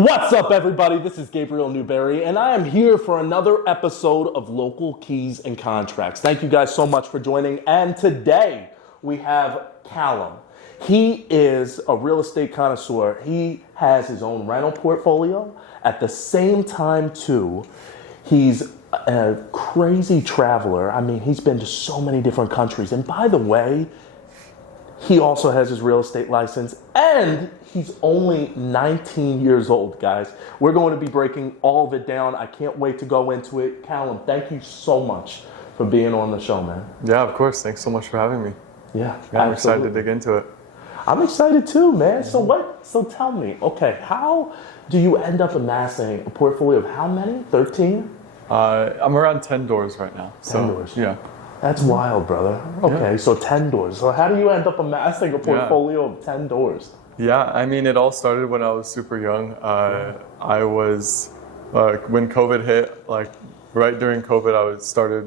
What's up, everybody? This is Gabriel Newberry, and I am here for another episode of Local Keys and Contracts. Thank you guys so much for joining. And today we have Calum. He is a real estate connoisseur. He has his own rental portfolio. At the same time, too, he's a crazy traveler. I mean, he's been to so many different countries. And by the way, he also has his real estate license, and he's only 19 years old, guys. We're going to be breaking all of it down. I can't wait to go into it. Calum, thank you so much for being on the show, man. Yeah, of course. Thanks so much for having me. Yeah, I'm excited to dig into it. I'm excited too, man. So tell me, okay, how do you end up amassing a portfolio of how many? 13? I'm around 10 doors right now. 10 doors. Yeah. That's wild, brother. Okay, so 10 doors. So how do you end up amassing a portfolio of 10 doors? Yeah, I mean, it all started when I was super young. I was, when COVID hit, like right during COVID,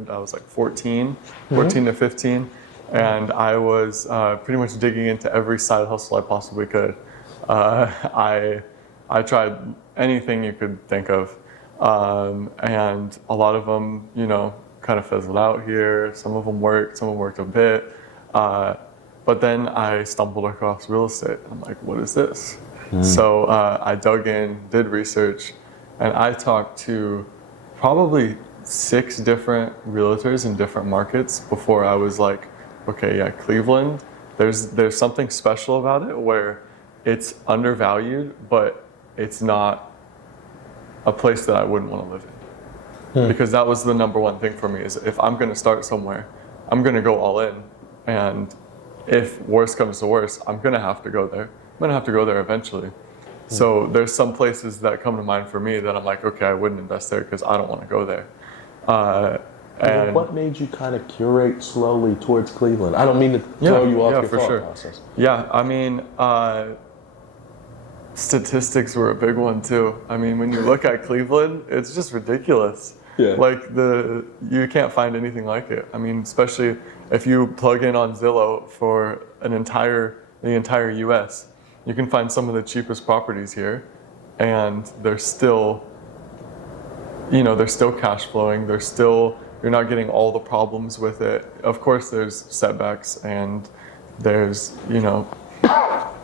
I was like 14 to 15. And I was pretty much digging into every side hustle I possibly could. I tried anything you could think of. And a lot of them, kind of fizzled out here. Some of them worked a bit. But then I stumbled across real estate. I'm like, what is this? So I dug in, did research, and I talked to probably 6 different realtors in different markets before I was like, okay, yeah, Cleveland, there's something special about it where it's undervalued, but it's not a place that I wouldn't want to live in. Because that was the number one thing for me, is if I'm going to start somewhere, I'm going to go all in. And if worse comes to worse, I'm going to have to go there. I'm going to have to go there eventually. So there's some places that come to mind for me that I'm like, okay, I wouldn't invest there because I don't want to go there. And what made you kind of curate slowly towards Cleveland? I don't mean to throw you off your thought process. Yeah, I mean, statistics were a big one too. I mean, when you look at Cleveland, it's just ridiculous. Yeah. Like you can't find anything like it. I mean, especially if you plug in on Zillow for the entire U.S., you can find some of the cheapest properties here, and they're still cash flowing. You're not getting all the problems with it. Of course, there's setbacks and there's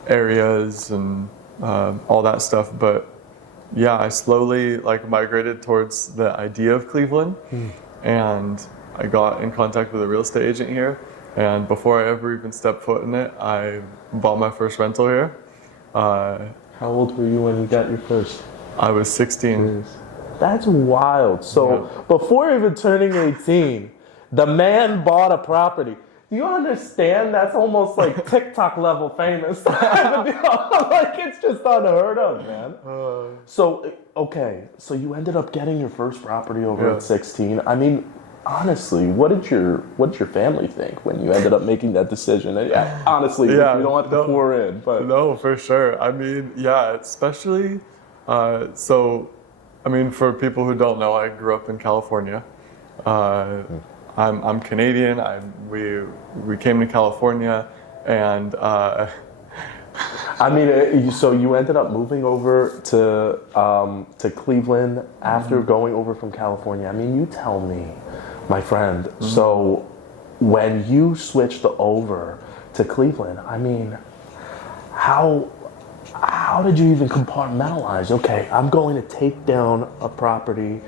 areas and all that stuff, but yeah, I slowly migrated towards the idea of Cleveland, and I got in contact with a real estate agent here. And before I ever even stepped foot in it, I bought my first rental here. How old were you when you got your first? I was 16. That's wild. So before even turning 18, the man bought a property. Do you understand? That's almost like TikTok level famous. Like, it's just unheard of, man. So you ended up getting your first property over at 16. I mean, honestly, what did your family think when you ended up making that decision? Honestly, you don't have to pour in, but no, for sure. I mean, yeah, especially for people who don't know, I grew up in California. I'm Canadian. We came to California, and so you ended up moving over to Cleveland after going over from California. I mean, you tell me, my friend. So when you switched over to Cleveland, I mean, how did you even compartmentalize? Okay, I'm going to take down a property.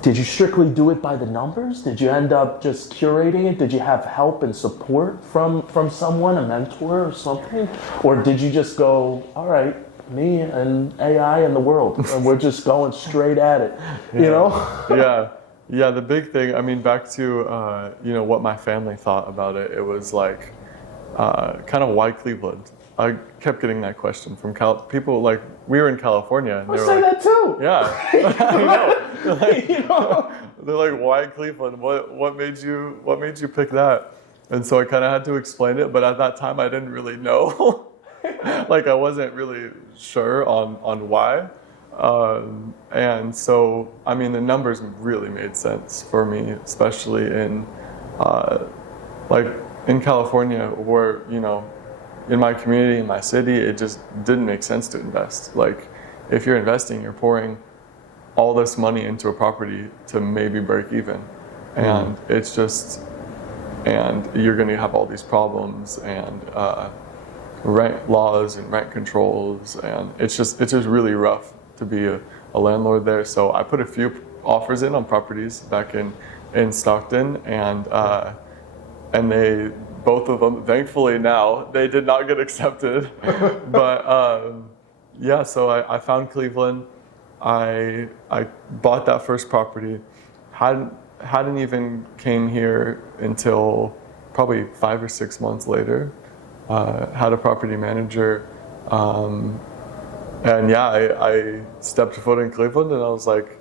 Did you strictly do it by the numbers? Did you end up just curating it? Did you have help and support from someone, a mentor or something? Or did you just go, all right, me and AI and the world, and we're just going straight at it, Yeah, the big thing, I mean, back to, what my family thought about it, it was like, kind of why Cleveland? I kept getting that question from people. Like, we were in California, and they were that too. Yeah, I know. They're like, why Cleveland? What made you pick that? And so I kind of had to explain it, but at that time I didn't really know. Like, I wasn't really sure on why. And so, I mean, the numbers really made sense for me, especially in California, where in my community, in my city, it just didn't make sense to invest. Like, if you're investing, you're pouring all this money into a property to maybe break even, and it's just, and you're going to have all these problems and rent laws and rent controls, and it's just really rough to be a landlord there. So I put a few offers in on properties back in Stockton, and they, both of them, thankfully now, they did not get accepted. But yeah, so I found Cleveland. I bought that first property, hadn't even came here until probably 5 or 6 months later. Had a property manager, and yeah, I stepped foot in Cleveland, and I was like,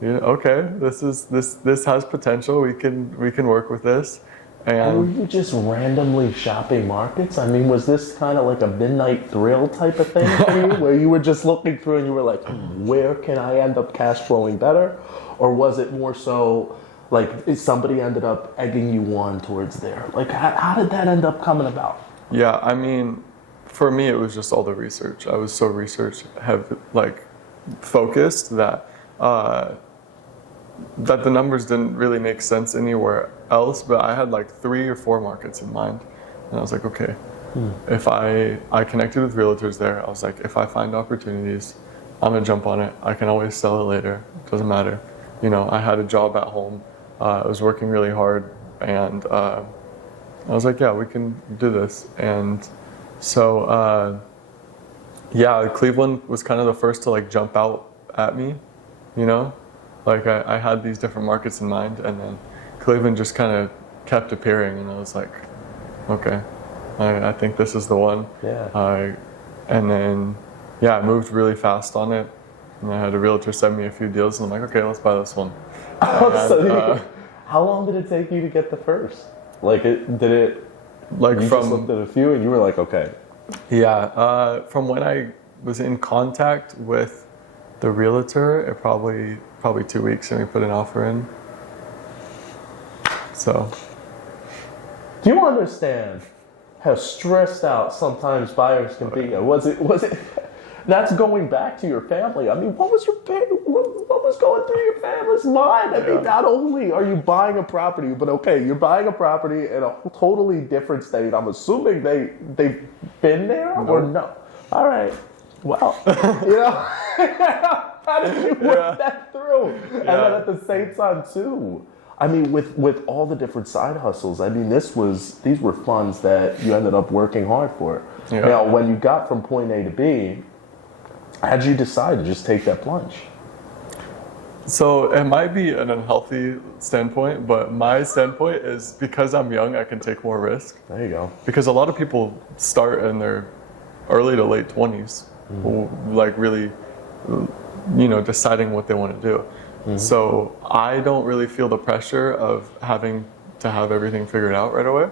yeah, okay, this has potential. We can work with this. And were you just randomly shopping markets? I mean, was this kind of like a midnight thrill type of thing for you, where you were just looking through and you were like, where can I end up cash flowing better? Or was it more so like somebody ended up egging you on towards there? Like, how did that end up coming about? yeah, I mean, for me, it was just all the research. I was so research heavy, like focused that the numbers didn't really make sense anywhere else. But I had like 3 or 4 markets in mind, and I was like, okay, if I connected with realtors there, I was like, if I find opportunities, I'm gonna jump on it. I can always sell it later. Doesn't matter. You know, I had a job at home. I was working really hard, and I was like, yeah, we can do this. And so, yeah, Cleveland was kind of the first to like jump out at me, you know? Like I had these different markets in mind, and then Cleveland just kind of kept appearing, and I was like, okay, I think this is the one. Yeah. And then, yeah, I moved really fast on it, and I had a realtor send me a few deals, and I'm like, okay, let's buy this one. And, how long did it take you to get the first? Like, did it? Like you from just looked at a few and you were like, okay. Yeah, from when I was in contact with the realtor, it probably 2 weeks, and we put an offer in. So, Do you understand how stressed out sometimes buyers can be? Was it? That's going back to your family. I mean, what was going through your family's mind? I mean, not only are you buying a property, but okay, you're buying a property in a totally different state. I'm assuming they've been there or no? All right. Well, you know, how did you work that through? And then at the same time too, I mean, with all the different side hustles, I mean, these were funds that you ended up working hard for. Yeah. Now, when you got from point A to B, how did you decide to just take that plunge? So it might be an unhealthy standpoint, but my standpoint is because I'm young, I can take more risk. There you go. Because a lot of people start in their early to late 20s, like really, you know, deciding what they want to do. So I don't really feel the pressure of having to have everything figured out right away.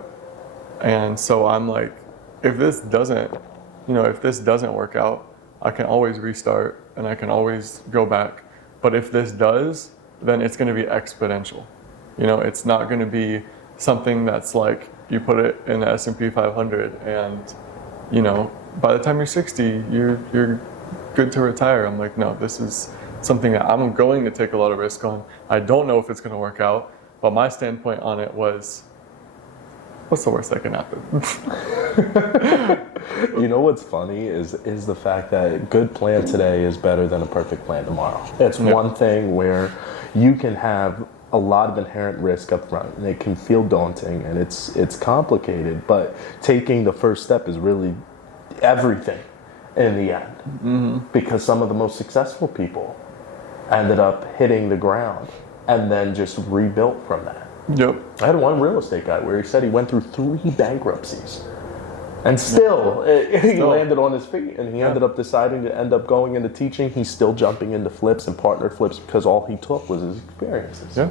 And so I'm like, if this doesn't work out, I can always restart and I can always go back. But if this does, then it's going to be exponential. You know, it's not going to be something that's like you put it in the S&P 500 and, you know, by the time you're 60, you're good to retire. I'm like, no, this is something that I'm going to take a lot of risk on. I don't know if it's going to work out, but my standpoint on it was, what's the worst that can happen? You know what's funny is the fact that a good plan today is better than a perfect plan tomorrow. It's one thing where you can have a lot of inherent risk up front, and it can feel daunting, and it's complicated, but taking the first step is really everything in the end. Because some of the most successful people ended up hitting the ground and then just rebuilt from that. Yep. I had one real estate guy where he said he went through 3 bankruptcies and still he landed on his feet, and he ended up deciding to end up going into teaching. He's still jumping into flips and partner flips because all he took was his experiences. Yeah.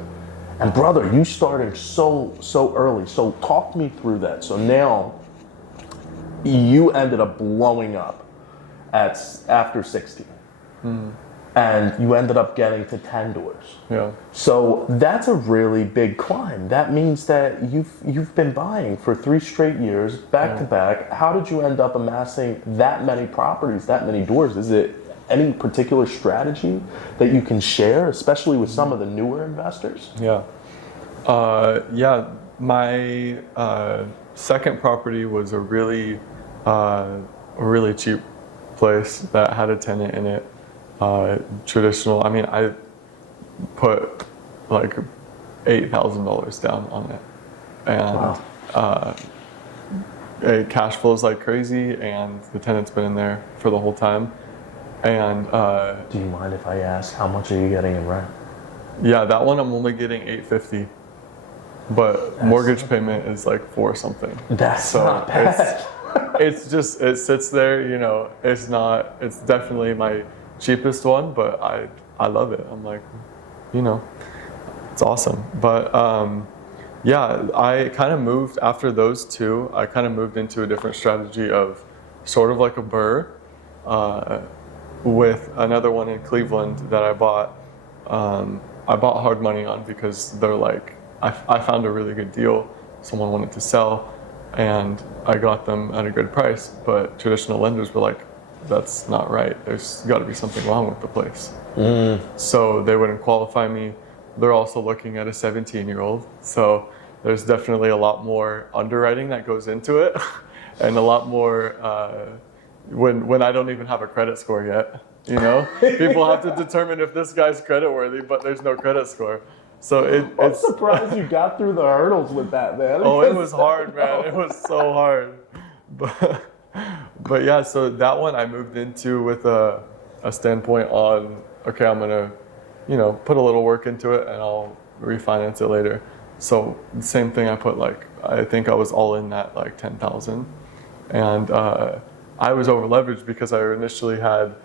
And brother, you started so early. So talk me through that. So now you ended up blowing up after 16. And you ended up getting to 10 doors. Yeah. So that's a really big climb. That means that you've been buying for 3 straight years, back to back. How did you end up amassing that many properties, that many doors? Is it any particular strategy that you can share, especially with some of the newer investors? Yeah. My second property was a really cheap place that had a tenant in it. Traditional. I mean, I put like $8,000 down on it, and Wow. it cash flows like crazy, and the tenant's been in there for the whole time. And Do you mind if I ask how much are you getting in rent? yeah, that one I'm only getting $850, but mortgage payment is like $4 something. That's not bad. It's just, it sits there, you know. It's definitely my cheapest one, but I love it. I'm like, you know, it's awesome. But yeah, I kind of moved after those two. I kind of moved into a different strategy of sort of like a burr, with another one in Cleveland that I bought. I bought hard money on because they're like, I found a really good deal. Someone wanted to sell, and I got them at a good price. But traditional lenders were like, that's not right. There's got to be something wrong with the place. So they wouldn't qualify me. They're also looking at a 17-year-old. So there's definitely a lot more underwriting that goes into it, and a lot more when I don't even have a credit score yet. You know, people have to determine if this guy's creditworthy, but the's no credit score. So I'm surprised you got through the hurdles with that, man. Oh, it was hard, man. It was so hard. But yeah, so that one I moved into with a standpoint on, okay, I'm gonna, you know, put a little work into it and I'll refinance it later. So the same thing, I put like, I think I was all in that like 10,000, and I was over leveraged because I initially had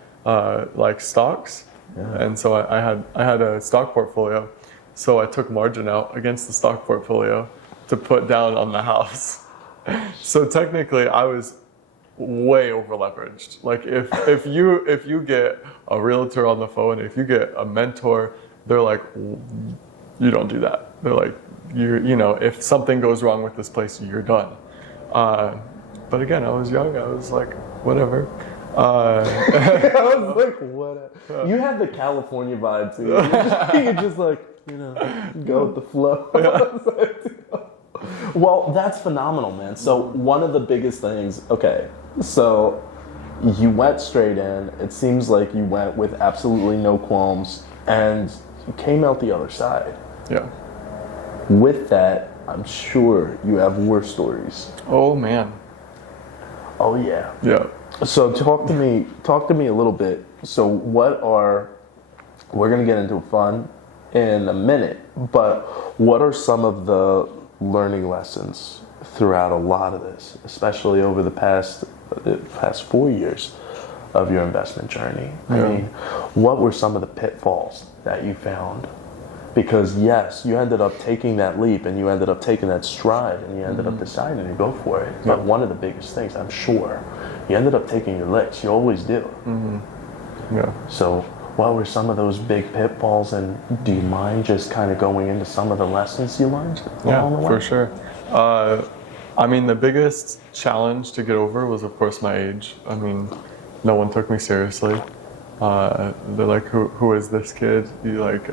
like stocks, and so I had a stock portfolio. So I took margin out against the stock portfolio to put down on the house. So technically, I was way over leveraged. Like if you get a realtor on the phone, if you get a mentor, they're like, you don't do that. They're like, you know, if something goes wrong with this place, you're done. But again, I was young. I was like, whatever. I was like, whatever. You had the California vibe too. You're just like, you know, go with the flow. Well, that's phenomenal, man. So one of the biggest things, okay, so you went straight in. It seems like you went with absolutely no qualms, and you came out the other side. Yeah. With that, I'm sure you have war stories. Oh man. Oh yeah. Yeah. So talk to me a little bit. So we're gonna get into fun in a minute, but what are some of the learning lessons throughout a lot of this, especially over the past 4 years of your investment journey? I mean, what were some of the pitfalls that you found? Because yes, you ended up taking that leap and you ended up taking that stride and you ended up deciding to go for it. But one of the biggest things, I'm sure, you ended up taking your licks. You always do. Yeah. So what were some of those big pitfalls, and do you mind just kind of going into some of the lessons you learned along the way? For sure. I mean, the biggest challenge to get over was, of course, my age. I mean, no one took me seriously. They're like, who is this kid? You like,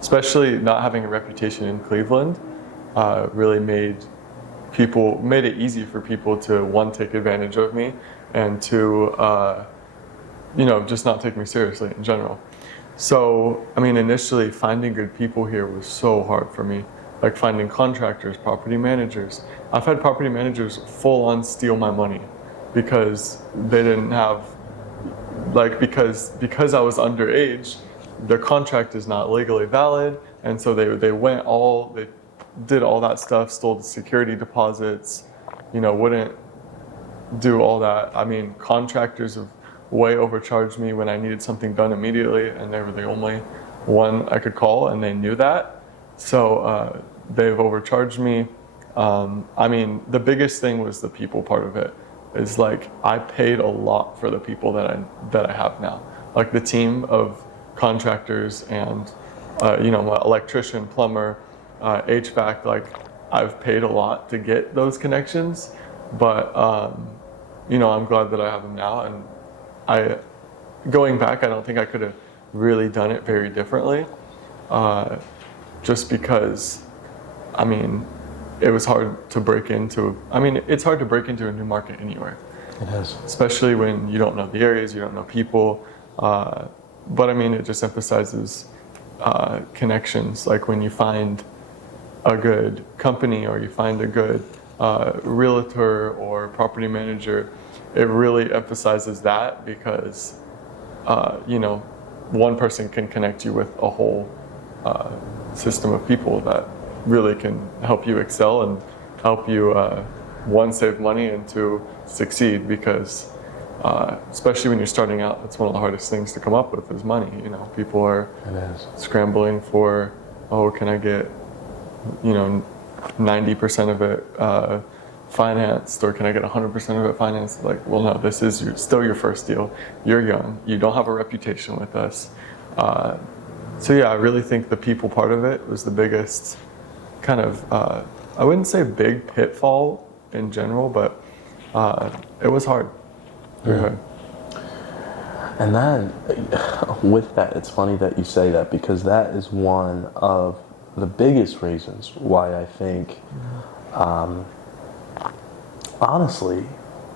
especially not having a reputation in Cleveland, really made it easy for people to, one, take advantage of me, and two, you know, just not take me seriously in general. So, I mean, initially finding good people here was so hard for me. Like finding contractors, property managers. I've had property managers full on steal my money because they didn't have, like, because I was underage, their contract is not legally valid, and so they did all that stuff, stole the security deposits, you know, wouldn't do all that. I mean, contractors have way overcharged me when I needed something done immediately, and they were the only one I could call, and they knew that. So they've overcharged me. I mean, the biggest thing was the people part of it. Is like I paid a lot for the people that I have now. Like the team of contractors and you know, my electrician, plumber, HVAC. Like I've paid a lot to get those connections, but you know, I'm glad that I have them now, and going back, I don't think I could have really done it very differently. Just because, I mean, it was hard to break into. I mean, it's hard to break into a new market anywhere. It is. Especially when you don't know the areas, you don't know people. But I mean, it just emphasizes connections. Like when you find a good company or you find a good realtor or property manager, it really emphasizes that because, you know, one person can connect you with a whole system of people that really can help you excel and help you, one, save money, and two, succeed, because especially when you're starting out, that's one of the hardest things to come up with is money. You know, people are scrambling for, oh, can I get, you know, 90% of it financed, or can I get 100% of it financed? Like, well, no, this is still your first deal. You're young. You don't have a reputation with us. So yeah, I really think the people part of it was the biggest kind of, I wouldn't say big pitfall in general, but it was hard. Very hard. And then with that, it's funny that you say that, because that is one of the biggest reasons why I think, honestly,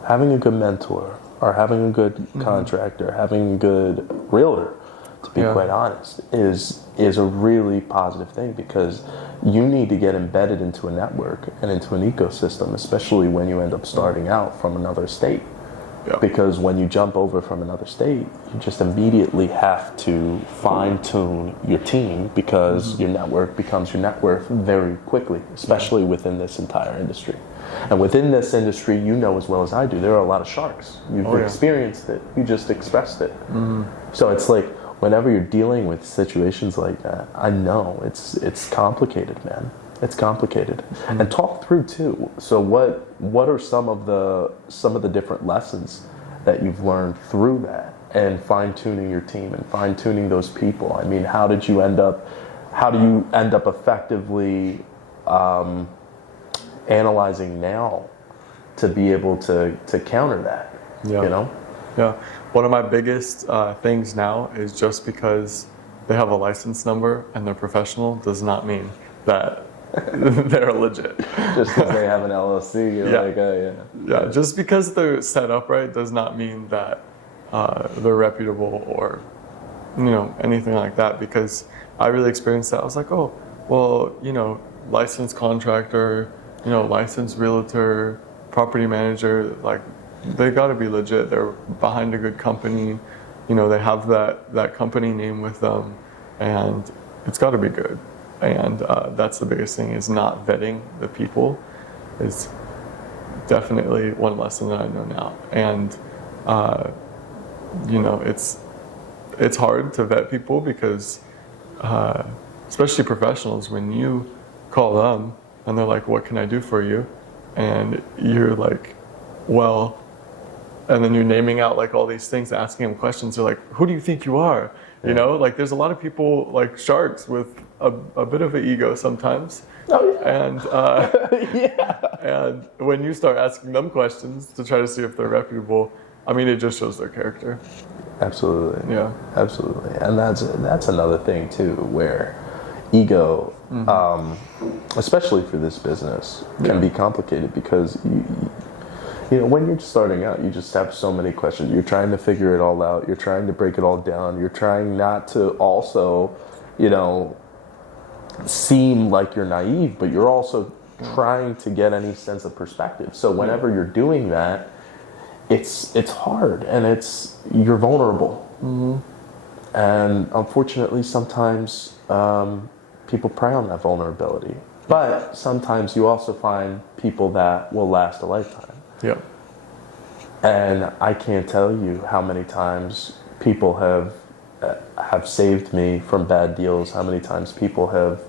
having a good mentor or having a good contractor, having a good realtor, to be quite honest, is a really positive thing, because you need to get embedded into a network and into an ecosystem, especially when you end up starting out from another state. Yeah. Because when you jump over from another state, you just immediately have to fine-tune your team, because your network becomes your net worth very quickly, especially within this entire industry. And within this industry, you know as well as I do, there are a lot of sharks. You've experienced it. You just expressed it. So it's like, whenever you're dealing with situations like that, I know it's complicated, man. It's complicated. And talk through too. So what are some of the different lessons that you've learned through that, and fine-tuning your team and fine-tuning those people? I mean, how do you end up effectively analyzing now to be able to counter that? Yeah. You know? Yeah. One of my biggest things now is, just because they have a license number and they're professional does not mean that they're legit. Just because they have an LLC, you're like, oh yeah. Yeah, just because they're set up right does not mean that they're reputable or, you know, anything like that. Because I really experienced that. I was like, oh, well, you know, licensed contractor, you know, licensed realtor, property manager, like, they got to be legit. They're behind a good company. You know, they have that company name with them, and it's got to be good. And that's the biggest thing, is not vetting the people is definitely one lesson that I know now. And, you know, it's hard to vet people, because especially professionals, when you call them and they're like, what can I do for you? And you're like, well, and then you're naming out like all these things, asking them questions. They're like, who do you think you are? You know, like, there's a lot of people, like sharks, with a bit of an ego sometimes. Oh, yeah. And and when you start asking them questions to try to see if they're reputable, I mean, it just shows their character. Absolutely. Yeah. Absolutely. And that's another thing too, where ego, especially for this business, can be complicated, because you know, when you're starting out, you just have so many questions. You're trying to figure it all out. You're trying to break it all down. You're trying not to also, you know, seem like you're naive, but you're also trying to get any sense of perspective. So whenever you're doing that, it's hard, and you're vulnerable. And unfortunately, sometimes people prey on that vulnerability. But sometimes you also find people that will last a lifetime. Yeah. And I can't tell you how many times people have saved me from bad deals, how many times people have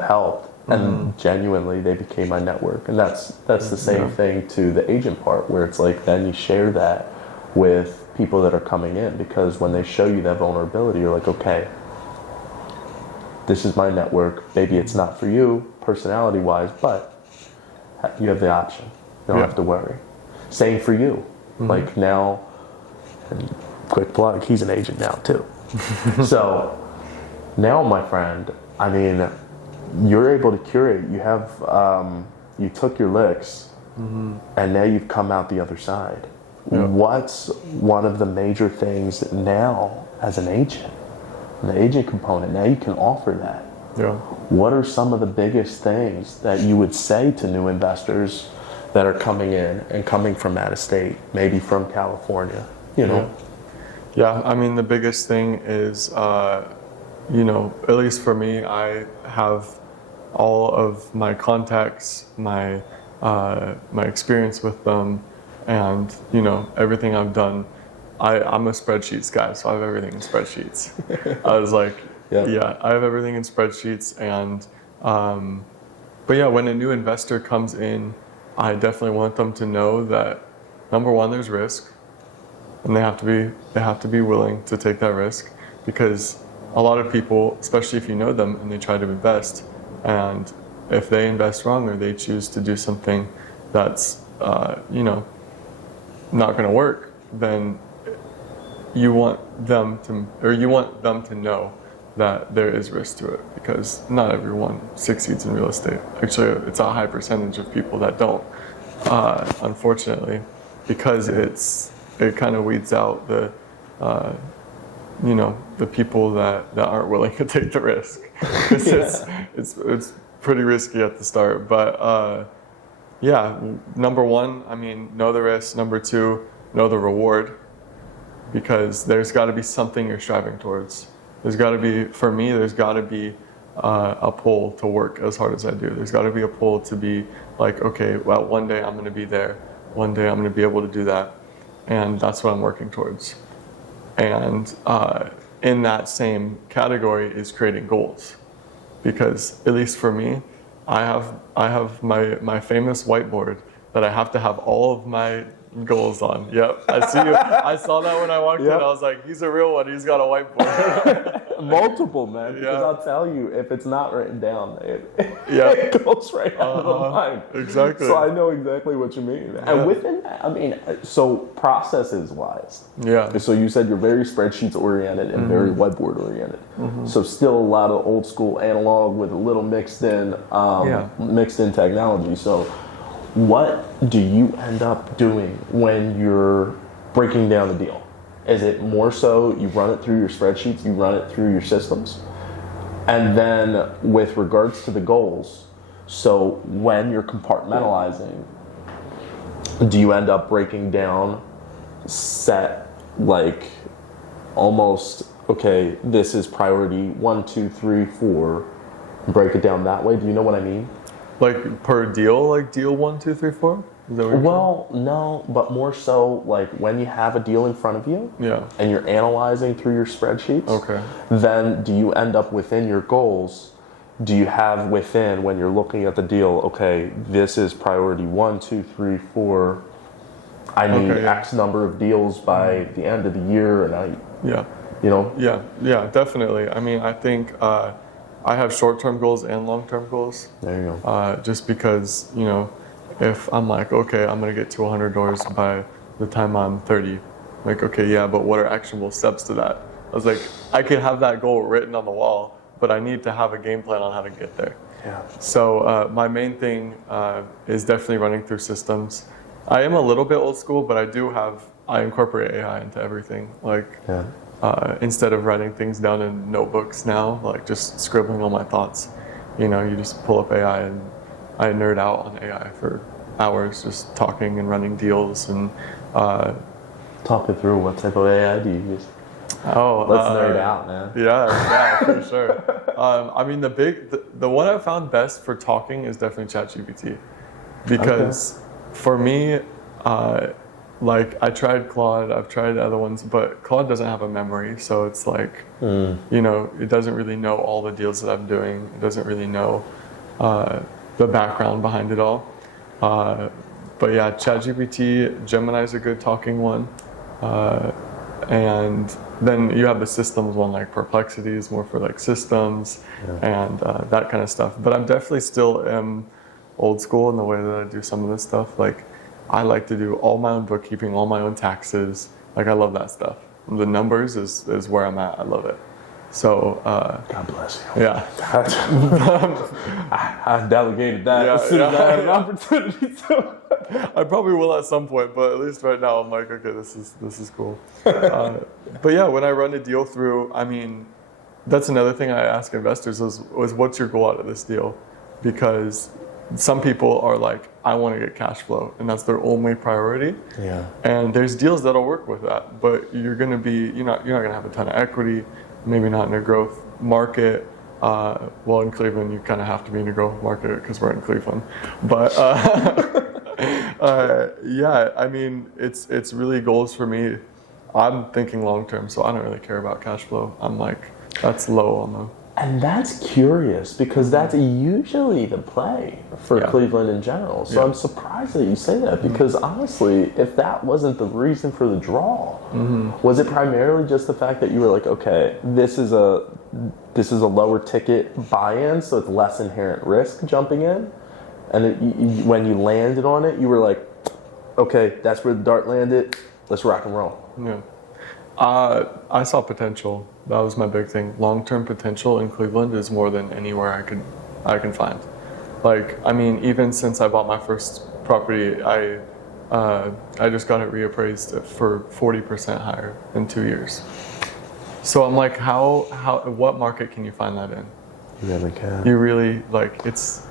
helped, and genuinely they became my network. And that's the same thing to the agent part, where it's like, then you share that with people that are coming in, because when they show you that vulnerability, you're like, okay, this is my network. Maybe it's not for you personality wise, but you have the option. You don't have to worry. Same for you. Like now, quick plug, he's an agent now too. So now, my friend, I mean, you're able to curate. You have, you took your licks, and now you've come out the other side. Yeah. What's one of the major things now as an agent, the agent component? Now you can offer that. Yeah. What are some of the biggest things that you would say to new investors that are coming in and coming from out of state, maybe from California? You know. Yeah. I mean, the biggest thing is, you know, at least for me, I have all of my contacts, my experience with them, and you know, everything I've done. I'm a spreadsheets guy, so I have everything in spreadsheets. I was like, yeah, I have everything in spreadsheets, and but yeah, when a new investor comes in, I definitely want them to know that number one, there's risk, and they have to be willing to take that risk, because a lot of people, especially if you know them and they try to invest, and if they invest wrong or they choose to do something that's you know, not going to work, then you want them to know that there is risk to it, because not everyone succeeds in real estate. Actually, it's a high percentage of people that don't, unfortunately, because it kind of weeds out the you know, the people that aren't willing to take the risk. It's pretty risky at the start, but yeah, number one, I mean, know the risk. Number two, know the reward, because there's got to be something you're striving towards. There's got to be, for me, there's got to be a pull to work as hard as I do. There's got to be a pull to be like, okay, well, one day I'm going to be there. One day I'm going to be able to do that. And that's what I'm working towards. And in that same category is creating goals, because at least for me, I have my famous whiteboard that I have to have all of my goals on. Yep, I see you. I saw that when I walked in. I was like, he's a real one. He's got a whiteboard. Multiple, man. Because I'll tell you, if it's not written down, it goes right out of the mind. Exactly. So I know exactly what you mean. And within that, I mean, so processes wise. Yeah. So you said you're very spreadsheets oriented and very whiteboard oriented. So still a lot of old school analog with a little mixed in technology. So what do you end up doing when you're breaking down the deal? Is it more so you run it through your spreadsheets, you run it through your systems? And then with regards to the goals, so when you're compartmentalizing, do you end up breaking down set, like almost, okay, this is priority 1, 2, 3, 4, break it down that way? Do you know what I mean? Like per deal, like deal 1, 2, 3, 4? Is that what you're saying? No, but more so like when you have a deal in front of you, and you're analyzing through your spreadsheets, then do you end up within your goals? Do you have within, when you're looking at the deal, okay, this is priority 1, 2, 3, 4. I need X number of deals by the end of the year, and you know? Yeah, definitely. I mean, I think I have short-term goals and long-term goals. There you go. Just because, you know, if I'm like, okay, I'm going to get to $100 by the time I'm 30, like, okay, yeah, but what are actionable steps to that? I was like, I could have that goal written on the wall, but I need to have a game plan on how to get there. Yeah. So my main thing is definitely running through systems. I am a little bit old school, but I incorporate AI into everything. Like, instead of writing things down in notebooks now, like just scribbling all my thoughts, you know, you just pull up AI, and I nerd out on AI for hours, just talking and running deals and talk it through. What type of AI do you use? Let's nerd out, man. Yeah, for sure. I mean, the one I found best for talking is definitely ChatGPT, because for me, like I tried Claude, I've tried other ones, but Claude doesn't have a memory, so it's like, you know, it doesn't really know all the deals that I'm doing. It doesn't really know the background behind it all. But yeah, ChatGPT, Gemini's a good talking one. And then you have the systems one, like Perplexity is more for like systems and that kind of stuff. But I'm definitely still old school in the way that I do some of this stuff. Like I like to do all my own bookkeeping, all my own taxes. Like I love that stuff. the numbers is where I'm at. I love it. So God bless you. yeah, I delegated that as soon as I had an opportunity to. I probably will at some point, but at least right now I'm like, okay, this is cool. But yeah, when I run a deal through, I mean, that's another thing I ask investors is what's your goal out of this deal? Because some people are like, I want to get cash flow, and that's their only priority. Yeah. And there's deals that'll work with that, but you're not gonna have a ton of equity, maybe not in a growth market. Well, in Cleveland, you kind of have to be in a growth market because we're in Cleveland. But yeah, I mean, it's really goals for me. I'm thinking long term, so I don't really care about cash flow. I'm like, that's low on the. And that's curious because that's usually the play for Cleveland in general. So I'm surprised that you say that because honestly, if that wasn't the reason for the draw, was it primarily just the fact that you were like, okay, this is a lower ticket buy-in, so it's less inherent risk jumping in, and when you landed on it, you were like, okay, that's where the dart landed. Let's rock and roll. Yeah. I saw potential. That was my big thing. Long-term potential in Cleveland is more than anywhere I can find. Like, I mean, even since I bought my first property, I just got it reappraised for 40% higher in 2 years. So I'm like, what market can you find that in? You really can. You really, like, it's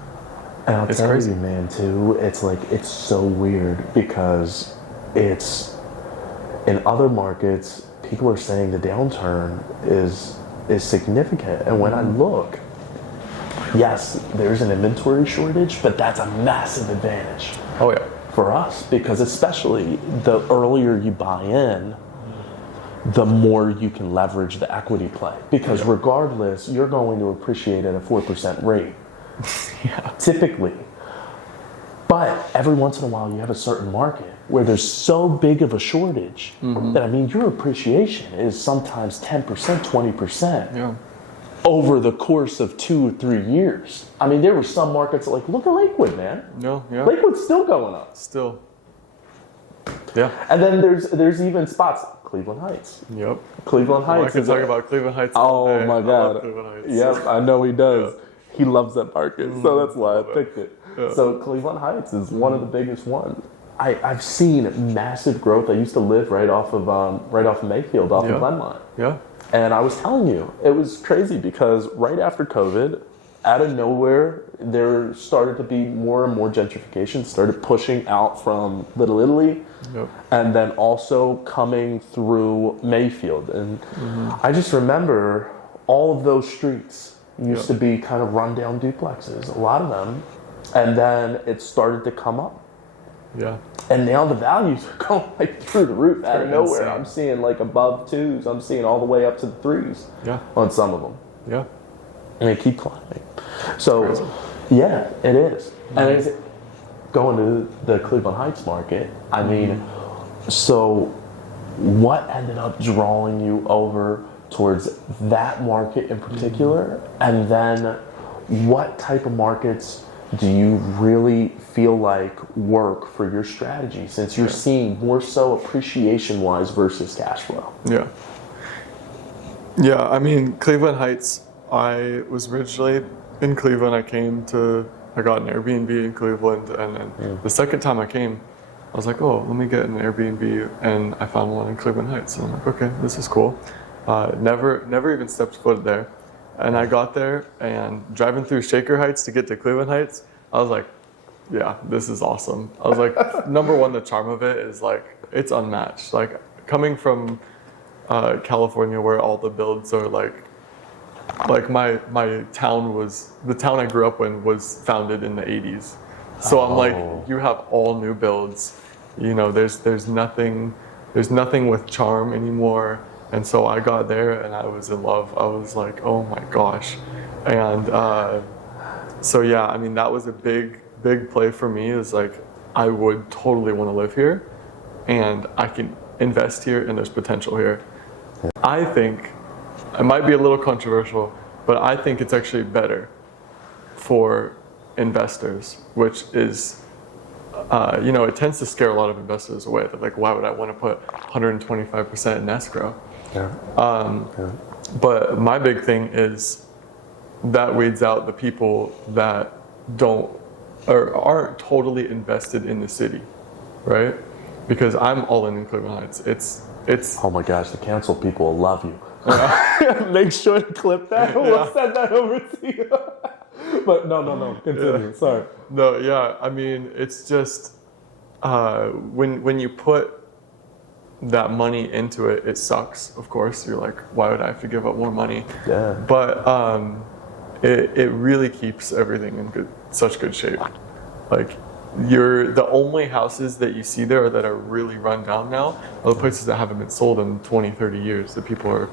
And I'll tell crazy. you, man, too, it's like, it's so weird because it's, in other markets, people are saying the downturn is significant. And when I look, yes, there's an inventory shortage, but that's a massive advantage. Oh yeah. For us, because especially the earlier you buy in, the more you can leverage the equity play. Because regardless, you're going to appreciate at a 4% rate. Typically. But every once in a while, you have a certain market where there's so big of a shortage that, I mean, your appreciation is sometimes 10%, 20% over the course of 2 or 3 years. I mean, there were some markets like, look at Lakewood, man. Lakewood's still going up. Still. Yeah. And then there's even spots, Cleveland Heights. Yep. Cleveland Heights. I can talk about Cleveland Heights. Oh my I God. love Cleveland Heights. Yep, I know he does. He loves that market, so that's why I picked it. Yeah. So Cleveland Heights is one of the biggest ones. I've seen massive growth. I used to live right off of Mayfield, off of Glenmont. Yeah. And I was telling you, it was crazy because right after COVID, out of nowhere, there started to be more and more gentrification, started pushing out from Little Italy, and then also coming through Mayfield. And I just remember all of those streets used to be kind of rundown duplexes, a lot of them, and then it started to come up. Yeah. And now the values are going like through the roof out of nowhere. Insane. I'm seeing like above 2s. I'm seeing all the way up to the 3s on some of them. Yeah. And they keep climbing. So, yeah, it is. And it's going to the Cleveland Heights market. I mean, so what ended up drawing you over towards that market in particular? And then what type of markets do you really feel like work for your strategy since you're seeing more so appreciation-wise versus cash flow? Yeah. Yeah, I mean, Cleveland Heights, I was originally in Cleveland. I got an Airbnb in Cleveland, and then the second time I came, I was like, oh, let me get an Airbnb, and I found one in Cleveland Heights. And I'm like, okay, this is cool. Never even stepped foot there. And I got there, and driving through Shaker Heights to get to Cleveland Heights, I was like, yeah, this is awesome. I was like, number one, the charm of it is like, it's unmatched. Like, coming from California where all the builds are like my town the town I grew up in was founded in the 80s. So I'm like, you have all new builds. You know, there's nothing with charm anymore. And so I got there and I was in love. I was like, oh my gosh. And so yeah, I mean, that was a big play for me, is like, I would totally want to live here and I can invest here and there's potential here. I think, it might be a little controversial, but I think it's actually better for investors, which is it tends to scare a lot of investors away. They're like, why would I want to put 125% in escrow? Yeah. But my big thing is that weeds out the people that don't or aren't totally invested in the city, right? Because I'm all in Cleveland Heights. It's. Oh my gosh, the council people will love you. Make sure to clip that. We'll send that over to you. But no. Continue. Yeah. Sorry. No, yeah. I mean, it's just when you put that money into it, it sucks. Of course, you're like, why would I have to give up more money? Yeah. But it really keeps everything in such good shape. Like, the only houses that you see there that are really run down now are the places that haven't been sold in 20, 30 years. The people are,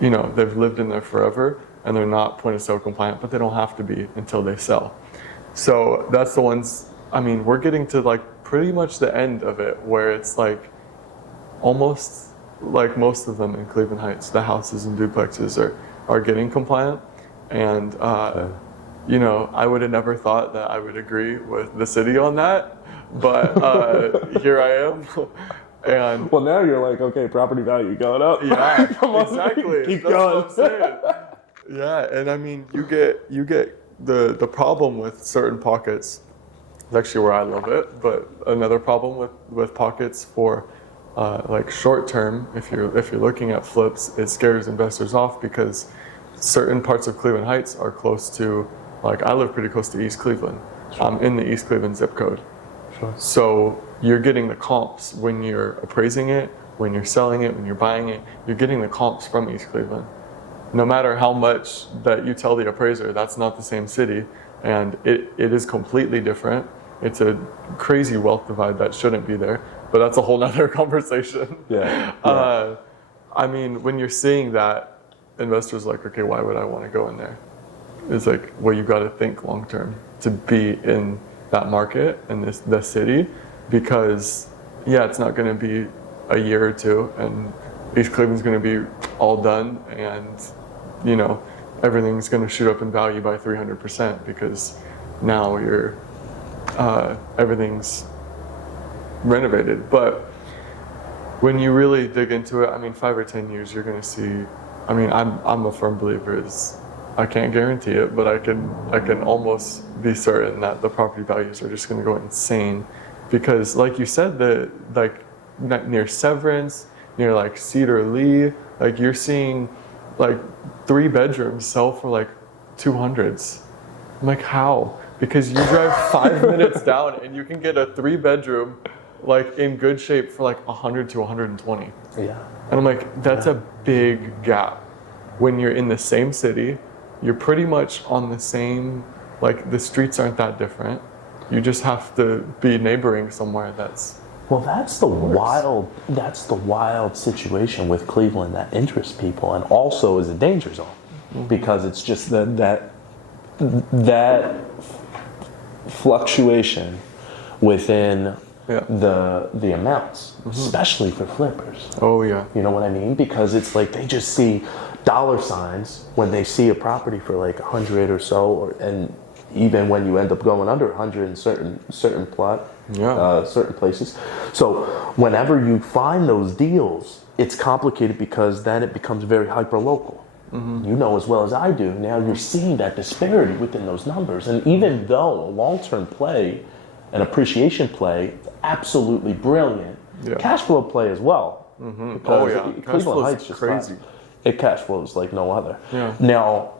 they've lived in there forever and they're not point of sale compliant, but they don't have to be until they sell. So that's the ones, I mean, we're getting to like pretty much the end of it where it's like almost like most of them in Cleveland Heights, the houses and duplexes are getting compliant. And, I would have never thought that I would agree with the city on that, but here I am. And well, now you're like, okay, property value going up. Yeah, Come on, exactly. Keep That's going. what I'm saying. Yeah, and I mean, you get the problem with certain pockets. It's actually where I love it, but another problem with pockets for like short term, if you're looking at flips, it scares investors off because certain parts of Cleveland Heights are close to, like, I live pretty close to East Cleveland. Sure. I'm in the East Cleveland zip code. Sure. So you're getting the comps when you're appraising it, when you're selling it, when you're buying it, you're getting the comps from East Cleveland. No matter how much that you tell the appraiser, that's not the same city, and it is completely different. It's a crazy wealth divide that shouldn't be there, but that's a whole nother conversation. Yeah. I mean, when you're seeing that, investors are like, okay, why would I want to go in there? It's like, well, you got to think long term to be in that market and this city, because it's not going to be a year or two, and East Cleveland's going to be all done, and everything's going to shoot up in value by 300% because now you're everything's renovated. But when you really dig into it, I mean, 5 or 10 years, you're going to see. I mean, I'm a firm believer. I can't guarantee it, but I can almost be certain that the property values are just going to go insane, because, like you said, near Severance, near like Cedar Lee, like you're seeing like 3 bedrooms sell for like 200s. I'm like, how? Because you drive 5 minutes down and you can get a 3 bedroom like in good shape for like 100 to 120. Yeah. And I'm like, that's a big gap. When you're in the same city, you're pretty much on the same, like the streets aren't that different. You just have to be neighboring somewhere that's. Well, that's the wild situation with Cleveland that interests people, and also is a danger zone, because it's just that fluctuation within the amounts, especially for flippers. Oh yeah. You know what I mean? Because it's like they just see dollar signs when they see a property for like 100 or so, and even when you end up going under 100 in certain certain places. So whenever you find those deals, it's complicated because then it becomes very hyper local. You know as well as I do. Now you're seeing that disparity within those numbers, and even though a long-term play, an appreciation play, absolutely brilliant, cash flow play as well. Because Cleveland Heights just crazy. It cash flows like no other. Yeah. Now,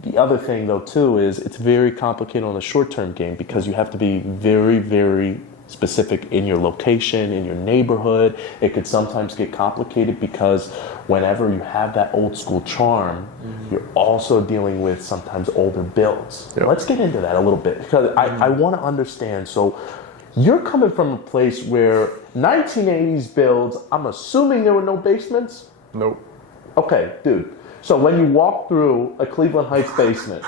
the other thing though too is it's very complicated on the short-term game, because you have to be very, very specific in your location, in your neighborhood. It could sometimes get complicated because whenever you have that old school charm, you're also dealing with sometimes older builds. Yep. Let's get into that a little bit, because I want to understand. So you're coming from a place where 1980s builds, I'm assuming there were no basements? Nope. Okay, dude. So when you walk through a Cleveland Heights basement,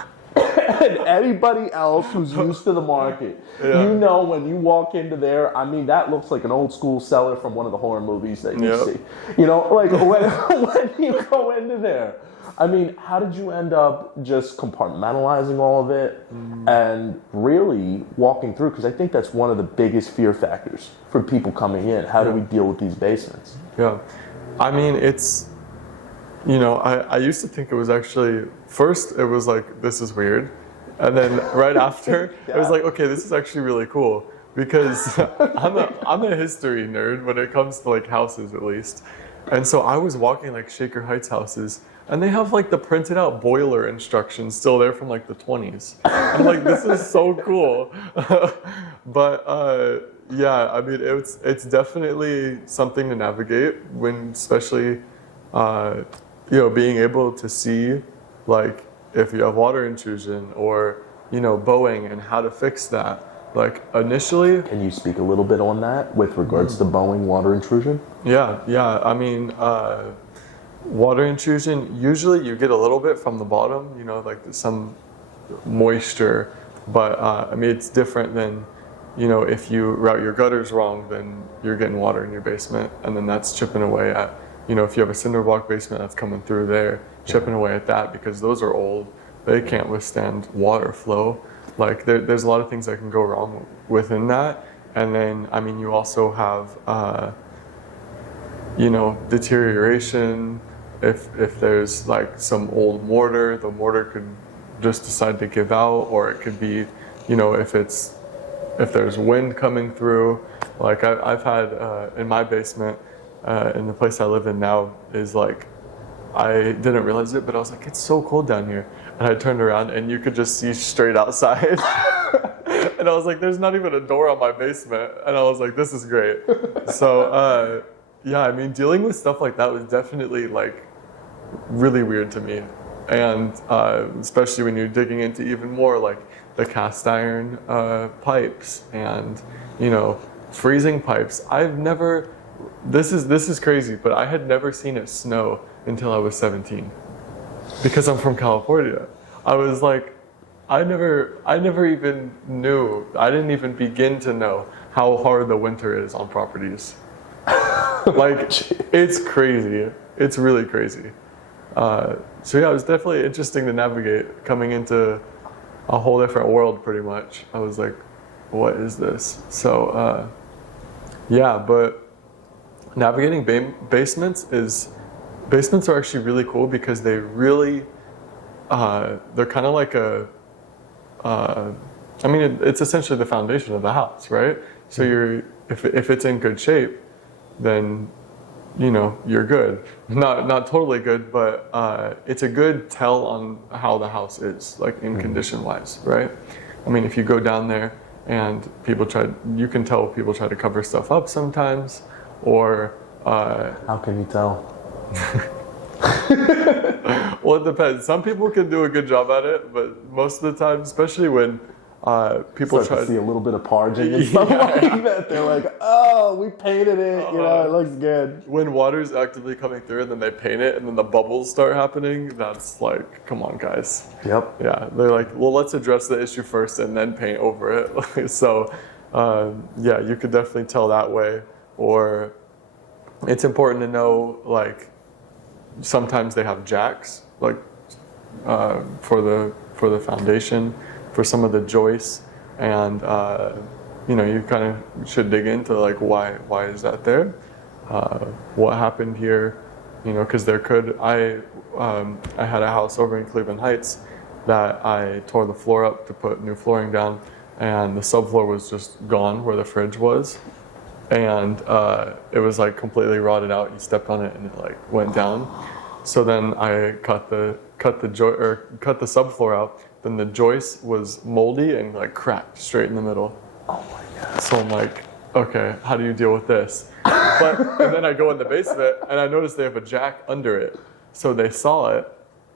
and anybody else who's used to the market, you know when you walk into there, I mean, that looks like an old school cellar from one of the horror movies that you see. You know, like when you go into there. I mean, how did you end up just compartmentalizing all of it and really walking through? Because I think that's one of the biggest fear factors for people coming in. How do we deal with these basements? Yeah. I mean, it's, you know, I used to think it was actually, first it was like, this is weird. And then right after, it was like, okay, this is actually really cool. Because I'm a history nerd when it comes to like houses at least. And so I was walking like Shaker Heights houses, and they have like the printed out boiler instructions still there from like the 20s. I'm like, this is so cool. But yeah, I mean, it's definitely something to navigate when, especially, you know, being able to see like if you have water intrusion or, you know, bowing and how to fix that. Like initially. Can you speak a little bit on that with regards to bowing, water intrusion? Yeah. I mean, water intrusion, usually you get a little bit from the bottom, you know, like some moisture, but I mean, it's different than, you know, if you route your gutters wrong, then you're getting water in your basement, and then that's chipping away at, you know, if you have a cinder block basement that's coming through there, chipping away at that, because those are old, they can't withstand water flow. Like there's a lot of things that can go wrong within that. And then, I mean, you also have, you know, deterioration. If there's like some old mortar, the mortar could just decide to give out, or it could be, you know, if there's wind coming through. Like I've had in my basement, in the place I live in now, is like, I didn't realize it, but I was like, it's so cold down here. And I turned around and you could just see straight outside. And I was like, there's not even a door on my basement. And I was like, this is great. So, yeah, I mean, dealing with stuff like that was definitely like really weird to me. And especially when you're digging into even more like the cast iron pipes and, you know, freezing pipes. This is crazy, but I had never seen it snow until I was 17. Because I'm from California. I was like, I never even knew, I didn't even begin to know how hard the winter is on properties. Like, it's crazy. It's really crazy. So yeah, it was definitely interesting to navigate coming into a whole different world pretty much. I was like, what is this? So yeah, but navigating basements are actually really cool because they really, they're kind of like I mean, it's essentially the foundation of the house, right? So if it's in good shape, then, you know, you're good. Not totally good, but it's a good tell on how the house is, like in condition wise, right? I mean, if you go down there and you can tell people try to cover stuff up sometimes, or how can you tell? Well, it depends. Some people can do a good job at it, but most of the time, especially when people try to see a little bit of parging and stuff like that, they're like, "Oh, we painted it. You know, it looks good." When water's actively coming through, and then they paint it, and then the bubbles start happening. That's like, come on, guys. Yep. Yeah, they're like, well, let's address the issue first, and then paint over it. So, yeah, you could definitely tell that way. Or it's important to know, like, sometimes they have jacks, like for the foundation, for some of the joists, and you know, you kind of should dig into like why is that there, what happened here, you know, because I had a house over in Cleveland Heights that I tore the floor up to put new flooring down, and the subfloor was just gone where the fridge was. And it was like completely rotted out. You stepped on it and it like went down. So then I cut the subfloor out. Then the joist was moldy and like cracked straight in the middle. Oh my god! So I'm like, okay, how do you deal with this? And then I go in the basement and I noticed they have a jack under it. So they saw it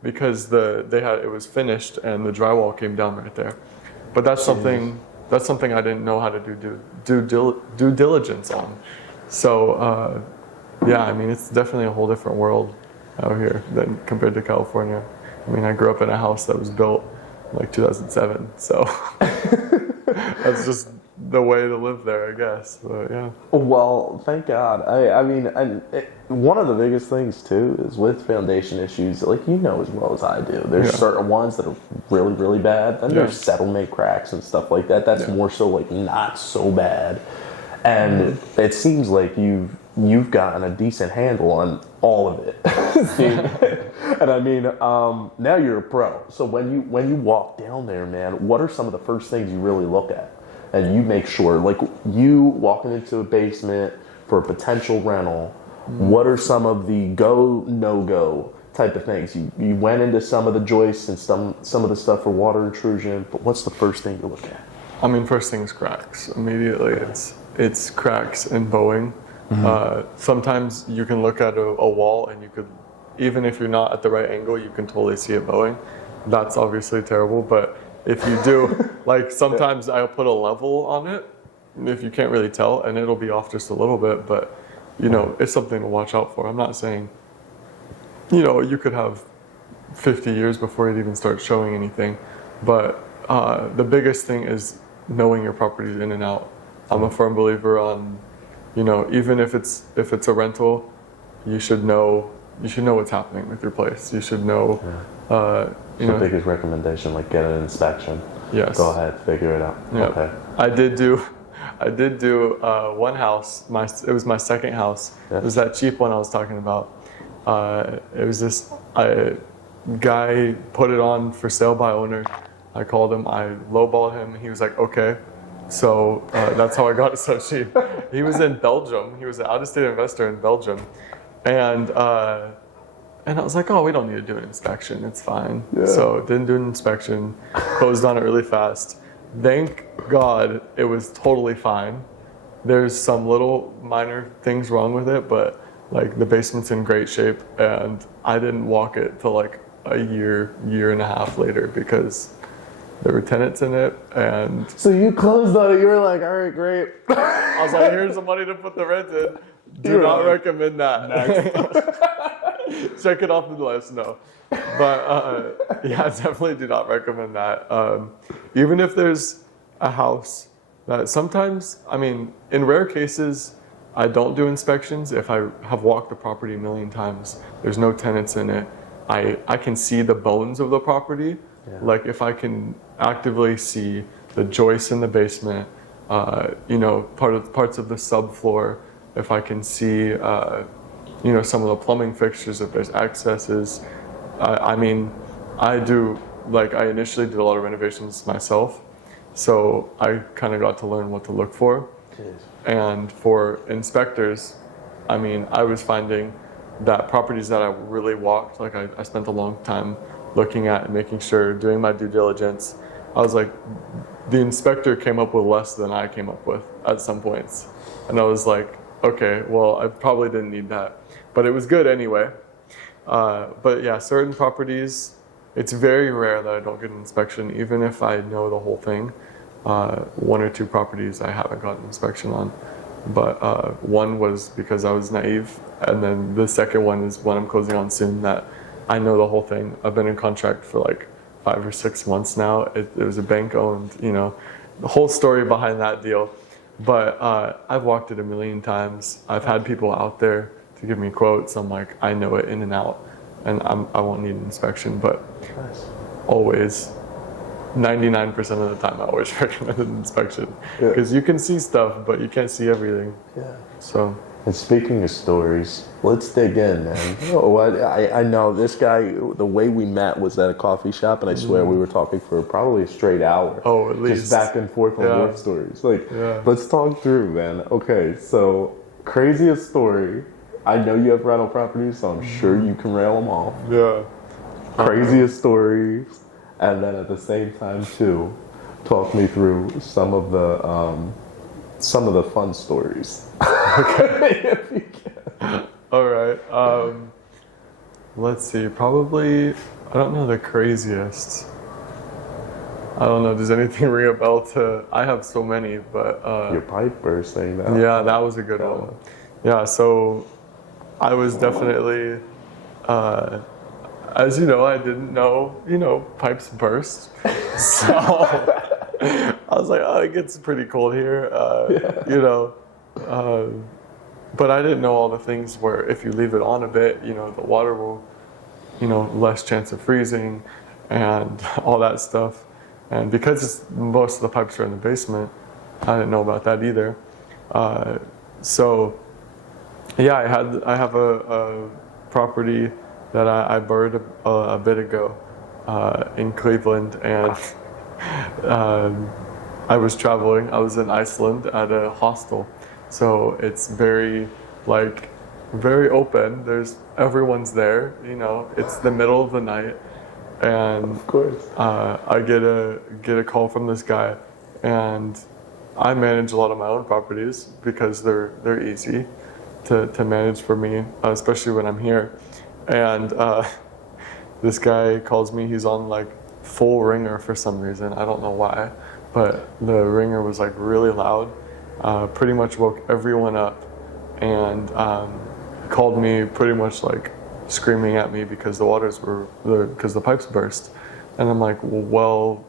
because it was finished and the drywall came down right there. But that's something I didn't know how to do due diligence on. So yeah, I mean, it's definitely a whole different world out here than compared to California. I mean, I grew up in a house that was built like 2007. So that's just the way to live there, I guess. But yeah. Well, thank God. I mean, one of the biggest things too is with foundation issues, like you know as well as I do. There's certain ones that are really, really bad. Then there's settlement cracks and stuff like that. That's more so like not so bad. And it seems like you've gotten a decent handle on all of it. And I mean, now you're a pro. So when you walk down there, man, what are some of the first things you really look at? And you make sure, like you walking into a basement for a potential rental, what are some of the go, no-go type of things? You went into some of the joists and some of the stuff for water intrusion, but what's the first thing you look at? I mean, first thing's cracks. Immediately, it's cracks and bowing. Sometimes you can look at a wall and you could, even if you're not at the right angle, you can totally see it bowing. That's obviously terrible, but if you do, like sometimes I'll put a level on it if you can't really tell, and it'll be off just a little bit, but you know, it's something to watch out for. I'm not saying, you know, you could have 50 years before it even starts showing anything, but the biggest thing is knowing your properties in and out. I'm a firm believer on, you know, even if it's a rental, you should know what's happening with your place. You should know. The biggest recommendation, like get an inspection. Yes. Go ahead, figure it out. Yep. Okay. I did do one house. It was my second house. Yeah. It was that cheap one I was talking about. It was this guy put it on for sale by owner. I called him. I lowballed him. He was like, okay. So that's how I got it so cheap. He was in Belgium. He was an out-of-state investor in Belgium, and I was like, oh, we don't need to do an inspection. It's fine. Yeah. So didn't do an inspection. Closed on it really fast. Thank God it was totally fine. There's some little minor things wrong with it, but like the basement's in great shape, and I didn't walk it till like a year and a half later because there were tenants in it. And so you closed on it. You were like, all right, great. I was like, here's the money to put the rent in. Do not recommend that. Check it off the list. No, but yeah, definitely do not recommend that. Even if there's a house that sometimes, I mean, in rare cases, I don't do inspections. If I have walked the property a million times, there's no tenants in it. I can see the bones of the property. Yeah. Like if I can actively see the joists in the basement, you know, parts of the subfloor. If I can see, you know, some of the plumbing fixtures, if there's accesses. I mean, I initially did a lot of renovations myself, so I kind of got to learn what to look for. Jeez. And for inspectors, I mean, I was finding that properties that I really walked, like I spent a long time looking at and making sure, doing my due diligence. I was like, the inspector came up with less than I came up with at some points. And I was like, okay, well, I probably didn't need that. But it was good anyway. But yeah, certain properties, it's very rare that I don't get an inspection, even if I know the whole thing. One or two properties I haven't gotten an inspection on. But one was because I was naive. And then the second one is one I'm closing on soon that I know the whole thing. I've been in contract for like 5 or 6 months now. It was a bank owned, you know, the whole story behind that deal. But I've walked it a million times. I've had people out there to give me quotes. I'm like, I know it in and out, and I won't need an inspection. But always, 99% of the time, I always recommend an inspection because you can see stuff, but you can't see everything. Yeah. So. And speaking of stories, let's dig in, man. Oh, I know this guy, the way we met was at a coffee shop, and I swear we were talking for probably a straight hour. Oh, at least. Just back and forth on work stories. Like, let's talk through, man. Okay, so craziest story. I know you have rental properties, so I'm sure you can rail them off. Yeah. Craziest stories, and then at the same time, too, talk me through some of the fun stories. Okay. If you can. All right. Let's see. Probably, I don't know the craziest. I don't know. Does anything ring a bell to? I have so many, but. Your pipe bursting. That. Yeah, that was a good one. Yeah. So, I was definitely. as you know, I didn't know, pipes burst. So I was like, oh, it gets pretty cold here, but I didn't know all the things where if you leave it on a bit, the water will, less chance of freezing and all that stuff. And because most of the pipes are in the basement, I didn't know about that either. So yeah, I have a property that I bought a bit ago in Cleveland, and I was traveling. I was in Iceland at a hostel, so it's very open. Everyone's there. It's the middle of the night, and Of course. I get a call from this guy, and I manage a lot of my own properties because they're easy to manage for me, especially when I'm here. And this guy calls me. He's on full ringer for some reason. I don't know why, but the ringer was really loud. Pretty much woke everyone up, and called me pretty much screaming at me because because the pipes burst. And I'm like, well,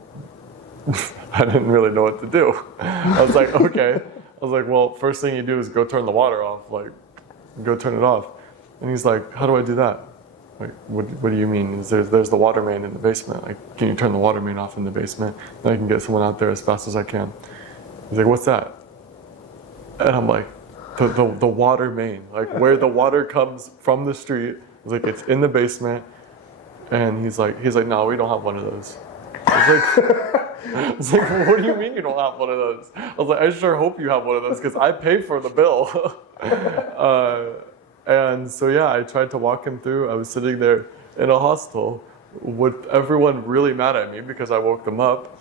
I didn't really know what to do. I was like, okay. I was like, well, first thing you do is go turn the water off. Go turn it off. And he's like, how do I do that? What do you mean? There's the water main in the basement. Can you turn the water main off in the basement? Then I can get someone out there as fast as I can. He's like, what's that? And I'm like, the water main, where the water comes from the street. It's in the basement. And he's like, no, we don't have one of those. I was like, what do you mean you don't have one of those? I was like, I sure hope you have one of those because I pay for the bill. And so yeah, I tried to walk him through. I was sitting there in a hostel with everyone really mad at me because I woke them up.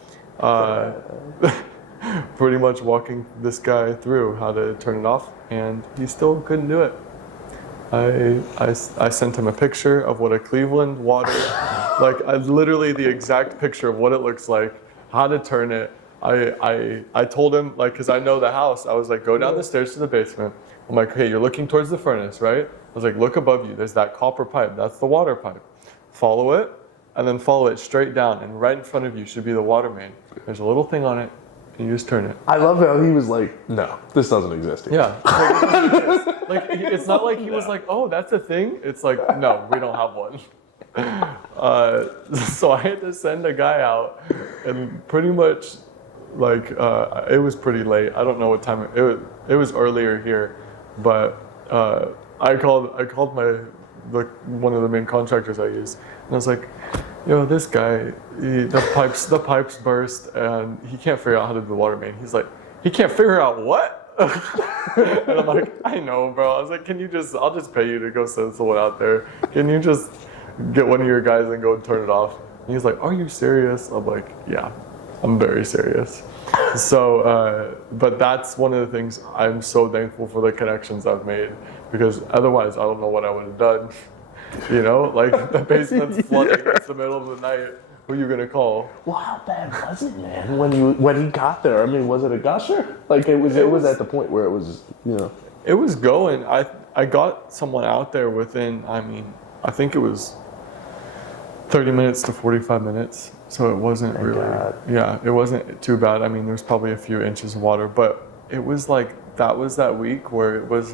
Pretty much walking this guy through how to turn it off, and he still couldn't do it. I sent him a picture of what a Cleveland water, literally the exact picture of what it looks like, how to turn it. I told him, because I know the house, I was like, go down the stairs to the basement. I'm like, hey, you're looking towards the furnace, right? I was like, look above you. There's that copper pipe. That's the water pipe. Follow it, and then follow it straight down, and right in front of you should be the water main. There's a little thing on it, and you just turn it. I love how he was like, no, this doesn't exist here. Yeah. It's not like he was like, oh, that's a thing. It's like, no, we don't have one. So I had to send a guy out, and pretty much, it was pretty late. I don't know what time it was earlier here, but I called one of the main contractors I use, and I was like, this guy, the pipes burst, and he can't figure out how to do the water main. He's like, he can't figure out what? And I'm like, I know, bro. I was like, I'll just pay you to go send someone out there. Can you just get one of your guys and go and turn it off? And he's like, are you serious? I'm like, yeah, I'm very serious. So, but that's one of the things I'm so thankful for, the connections I've made, because otherwise I don't know what I would have done. The basement's flooding. It's the middle of the night. Who are you gonna call? Well, how bad was it, man? When he got there, I mean, was it a gusher? It was at the point where it was, It was going. I got someone out there within, I think it was 30 minutes to 45 minutes. So it wasn't Thank God. Yeah, it wasn't too bad. There was probably a few inches of water, but it was that was that week where it was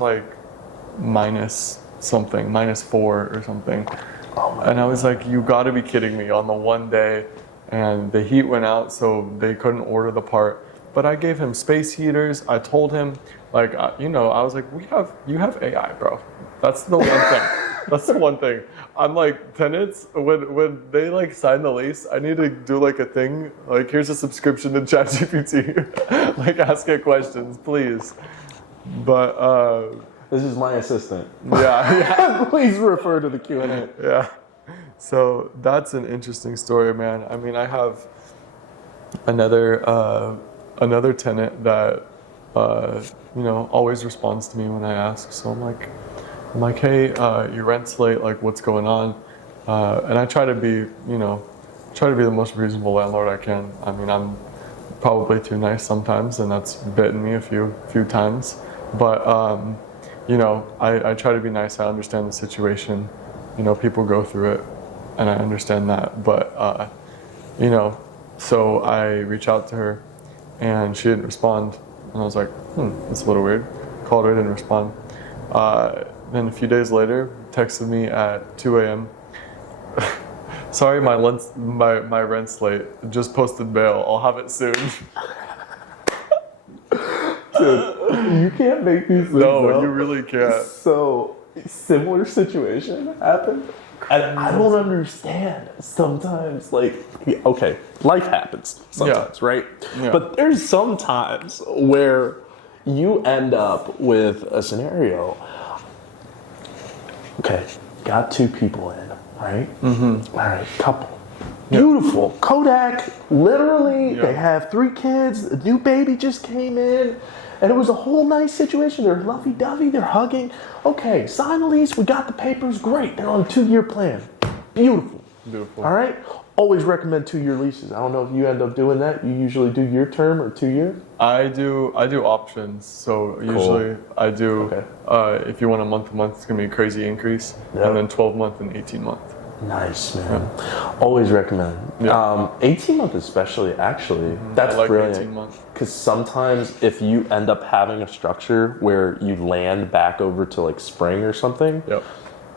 minus something, -4 or something. Oh and I was like, you gotta be kidding me, on the one day, and the heat went out, so they couldn't order the part. But I gave him space heaters. I told him, I was like, you have AI, bro. That's the one thing. That's the one thing. I'm like, tenants, when they sign the lease, I need to do a thing, here's a subscription to ChatGPT, ask it questions, please. But this is my assistant. Yeah. Please refer to the Q&A. Yeah. So that's an interesting story, man. I have another tenant that always responds to me when I ask. So I'm like, hey, your rent's late. What's going on? And I try to be the most reasonable landlord I can. I'm probably too nice sometimes, and that's bitten me a few times. But I try to be nice. I understand the situation. People go through it. and I understand that. But you know, so I reached out to her, and she didn't respond, and I was like, that's a little weird. Called her, didn't respond. Then a few days later, texted me at 2 a.m. Sorry, my rent's late. Just posted bail. I'll have it soon. Dude, you can't make these things No, up. you really can't. So, similar situation happened. And I don't understand sometimes, like, okay, life happens sometimes, right? Yeah. But there's some times where you end up with a scenario. Okay, got 2 people in, right? Mm-hmm. All right, couple. Beautiful. Kodak, literally, they have 3 kids, a new baby just came in, and it was a whole nice situation. They're lovey-dovey, they're hugging. Okay, sign the lease, we got the papers, great. They're on a 2-year plan. Beautiful. Beautiful. All right? Always recommend 2-year leases. I don't know if you end up doing that. You usually do year term or 2 year? I do options. So usually I do, if you want a month-to-month, it's going to be a crazy increase. Yep. And then 12-month and 18-month. Nice, man. Always recommend. Yeah. 18 month especially, actually. That's I like brilliant. 18 month. Because sometimes if you end up having a structure where you land back over to like spring or something, Yep.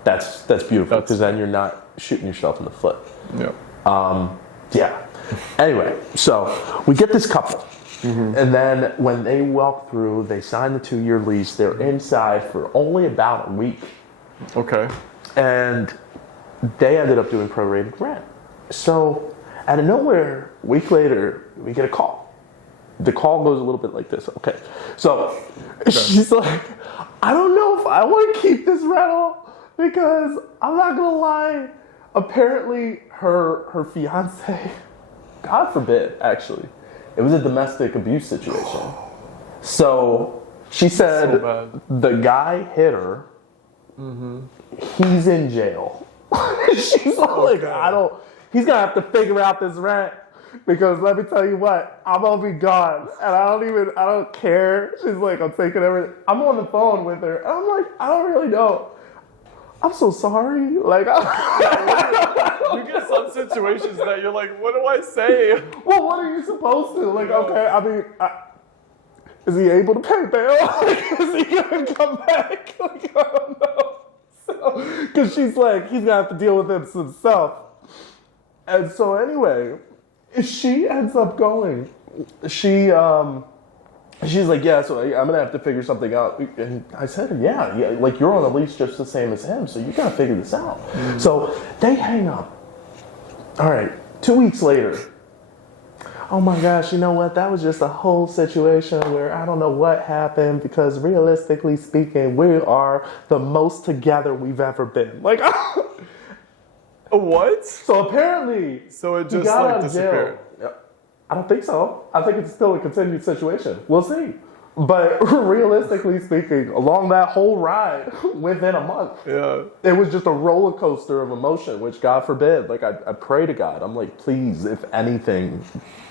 that's beautiful because then you're not shooting yourself in the foot. Yep. Yeah. Anyway, so we get this couple. And then when they walk through, they sign the 2-year lease. They're inside for only about a week. Okay. And they ended up doing prorated rent. So out of nowhere, a week later, we get a call. The call goes a little bit like this. Okay. So she's like, I don't know if I want to keep this rental because I'm not going to lie. Apparently her fiance, God forbid, actually, it was a domestic abuse situation. So she said the guy hit her. He's in jail. She's like, he's gonna have to figure out this rent because let me tell you what, I'm gonna be gone and I don't care. She's like, I'm taking everything. I'm on the phone with her and I'm like, I don't really know. I'm so sorry. Like, You get some situations that you're like, what do I say? well, what are you supposed to? Like, okay, I mean, is he able to pay bail? Like, is he gonna come back? Like, I don't know. Because she's like, he's gonna have to deal with it himself. And so anyway, she ends up going. She's like, yeah, so I'm gonna have to figure something out. And I said, yeah, like you're on a lease just the same as him, so you gotta figure this out. So they hang up. All right, 2 weeks later. Oh my gosh, you know what? That was just a whole situation where I don't know what happened because realistically speaking, we are the most together we've ever been. Like, What? so apparently, So it he just got like out of disappeared. jail. I don't think so. I think it's still a continued situation. We'll see. But realistically speaking, along that whole ride, within a month, it was just a roller coaster of emotion, which God forbid. Like, I pray to God. I'm like, please, if anything,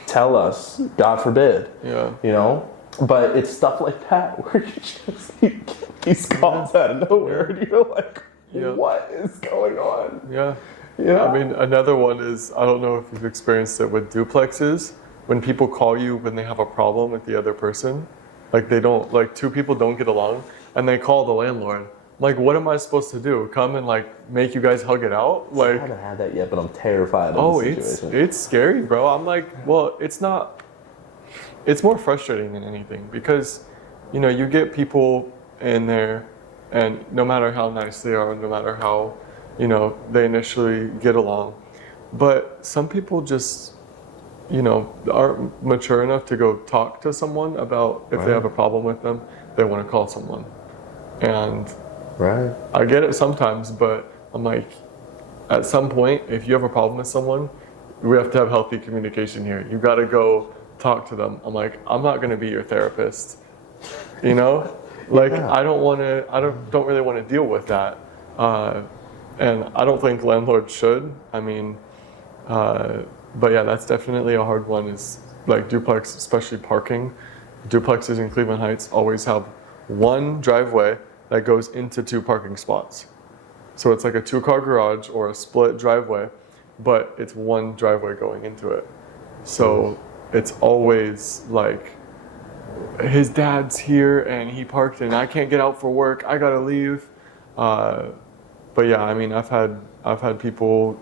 tell us, God forbid. Yeah. You know? But it's stuff like that where you just you get these calls out of nowhere and you're like, what is going on? Yeah. Yeah. I mean, another one is, I don't know if you've experienced it with duplexes, when people call you when they have a problem with the other person, like they don't, like 2 people don't get along, and they call the landlord. Like, what am I supposed to do? Come and like make you guys hug it out? Like, I haven't had that yet, but I'm terrified of the situation. it's scary, bro. I'm like, well, it's not. It's more frustrating than anything because, you know, you get people in there, and no matter how nice they are, no matter how, you know, they initially get along, but some people just, you know, aren't mature enough to go talk to someone about if they have a problem with them. They want to call someone, and I get it sometimes, but I'm like, at some point, if you have a problem with someone, we have to have healthy communication here. You got to go talk to them. I'm like, I'm not going to be your therapist, you know? Like, I don't really want to deal with that. And I don't think landlords should. I mean, but yeah, that's definitely a hard one, is like duplex, especially parking. Duplexes in Cleveland Heights always have one driveway that goes into 2 parking spots. So it's like a 2-car garage or a split driveway, but it's one driveway going into it. So it's always like, his dad's here and he parked and I can't get out for work. I gotta leave. But yeah, I mean, I've had people,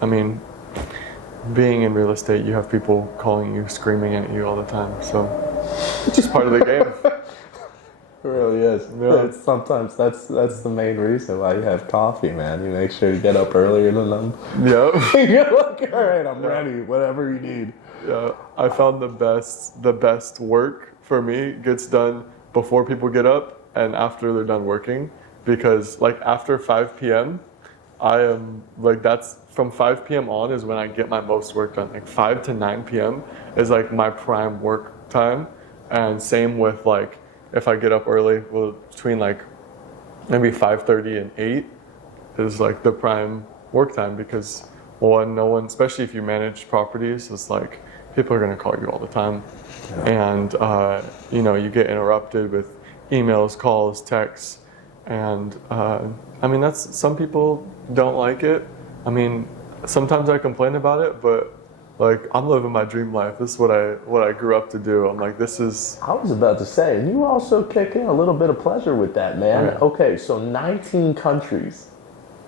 I mean, being in real estate, you have people calling you, screaming at you all the time. So it's just part of the game. It really is. Yeah. Sometimes that's the main reason why you have coffee, man. You make sure you get up earlier than them. Yep. You're like, all right, I'm ready. Whatever you need. Yeah, I found the best work for me gets done before people get up and after they're done working, because like after 5 p.m. I am like, that's from 5 p.m. on is when I get my most work done. Like 5 to 9 p.m. is like my prime work time, and same with like if I get up early, well, between like maybe 5:30 and 8 is like the prime work time, because no one, especially if you manage properties, it's like people are going to call you all the time. Yeah. And, you get interrupted with emails, calls, texts. And, I mean, some people don't like it. I mean, sometimes I complain about it, but like, I'm living my dream life. This is what I grew up to do. I'm like, this is... I was about to say, and you also kick in a little bit of pleasure with that, man. Yeah. Okay, so 19 countries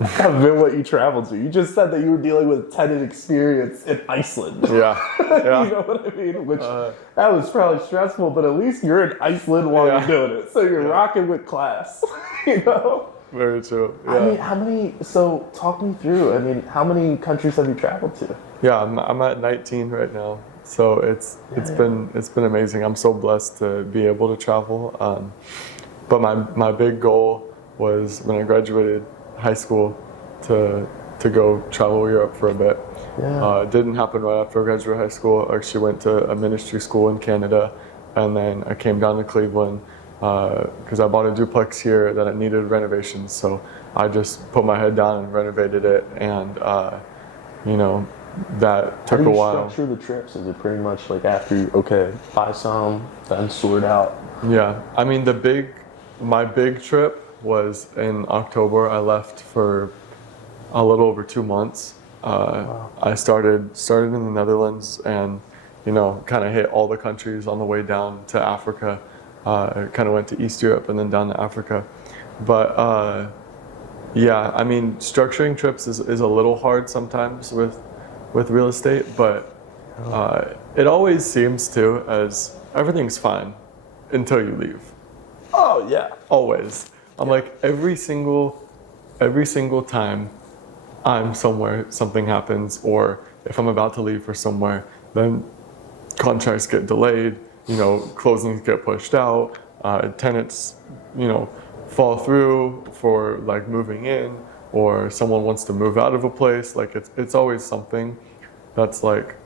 have been what you traveled to. You just said that you were dealing with tenant experience in Iceland. Yeah. You know what I mean? Which, that was probably stressful, but at least you're in Iceland while you're doing it. So you're rocking with class, Very true. Yeah. I mean, so talk me through. I mean, how many countries have you traveled to? Yeah, I'm at 19 right now. So it's been amazing. I'm so blessed to be able to travel. But my big goal was when I graduated high school to go travel Europe for a bit. Yeah. It didn't happen right after I graduated high school. I actually went to a ministry school in Canada, and then I came down to Cleveland because I bought a duplex here that I needed renovations. So I just put my head down and renovated it, and that took a while. How do you structure the trips? Is it pretty much like after you, buy some, then sort out? Yeah, I mean my big trip was in October. I left for a little over 2 months. Wow. I started in the Netherlands and, kind of hit all the countries on the way down to Africa. I kind of went to East Europe and then down to Africa. But yeah, I mean, structuring trips is a little hard sometimes with real estate, but it always seems to as everything's fine until you leave. Oh yeah, always. I'm like every single time I'm somewhere, something happens, or if I'm about to leave for somewhere, then contracts get delayed, closings get pushed out, tenants, fall through for like moving in, or someone wants to move out of a place. Like it's always something that's like,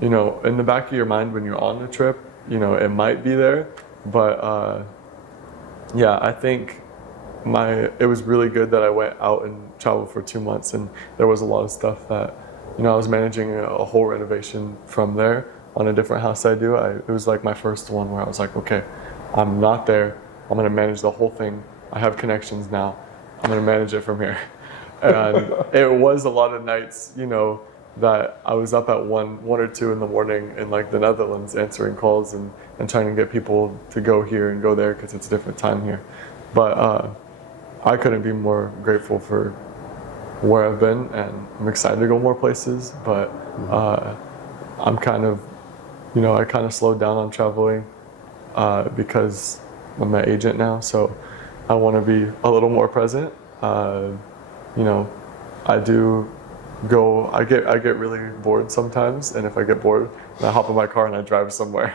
in the back of your mind when you're on the trip, it might be there, but yeah, I think it was really good that I went out and traveled for 2 months, and there was a lot of stuff that, I was managing a whole renovation from there on a different house I do. It was like my first one where I was like, okay, I'm not there. I'm going to manage the whole thing. I have connections now. I'm going to manage it from here. And it was a lot of nights, that I was up at 1 or 2 in the morning in like the Netherlands answering calls and trying to get people to go here and go there because it's a different time here. But I couldn't be more grateful for where I've been, and I'm excited to go more places, but I'm kind of, I kind of slowed down on traveling because I'm an agent now, so I want to be a little more present. I do go, I get really bored sometimes, and if I get bored, I hop in my car and I drive somewhere.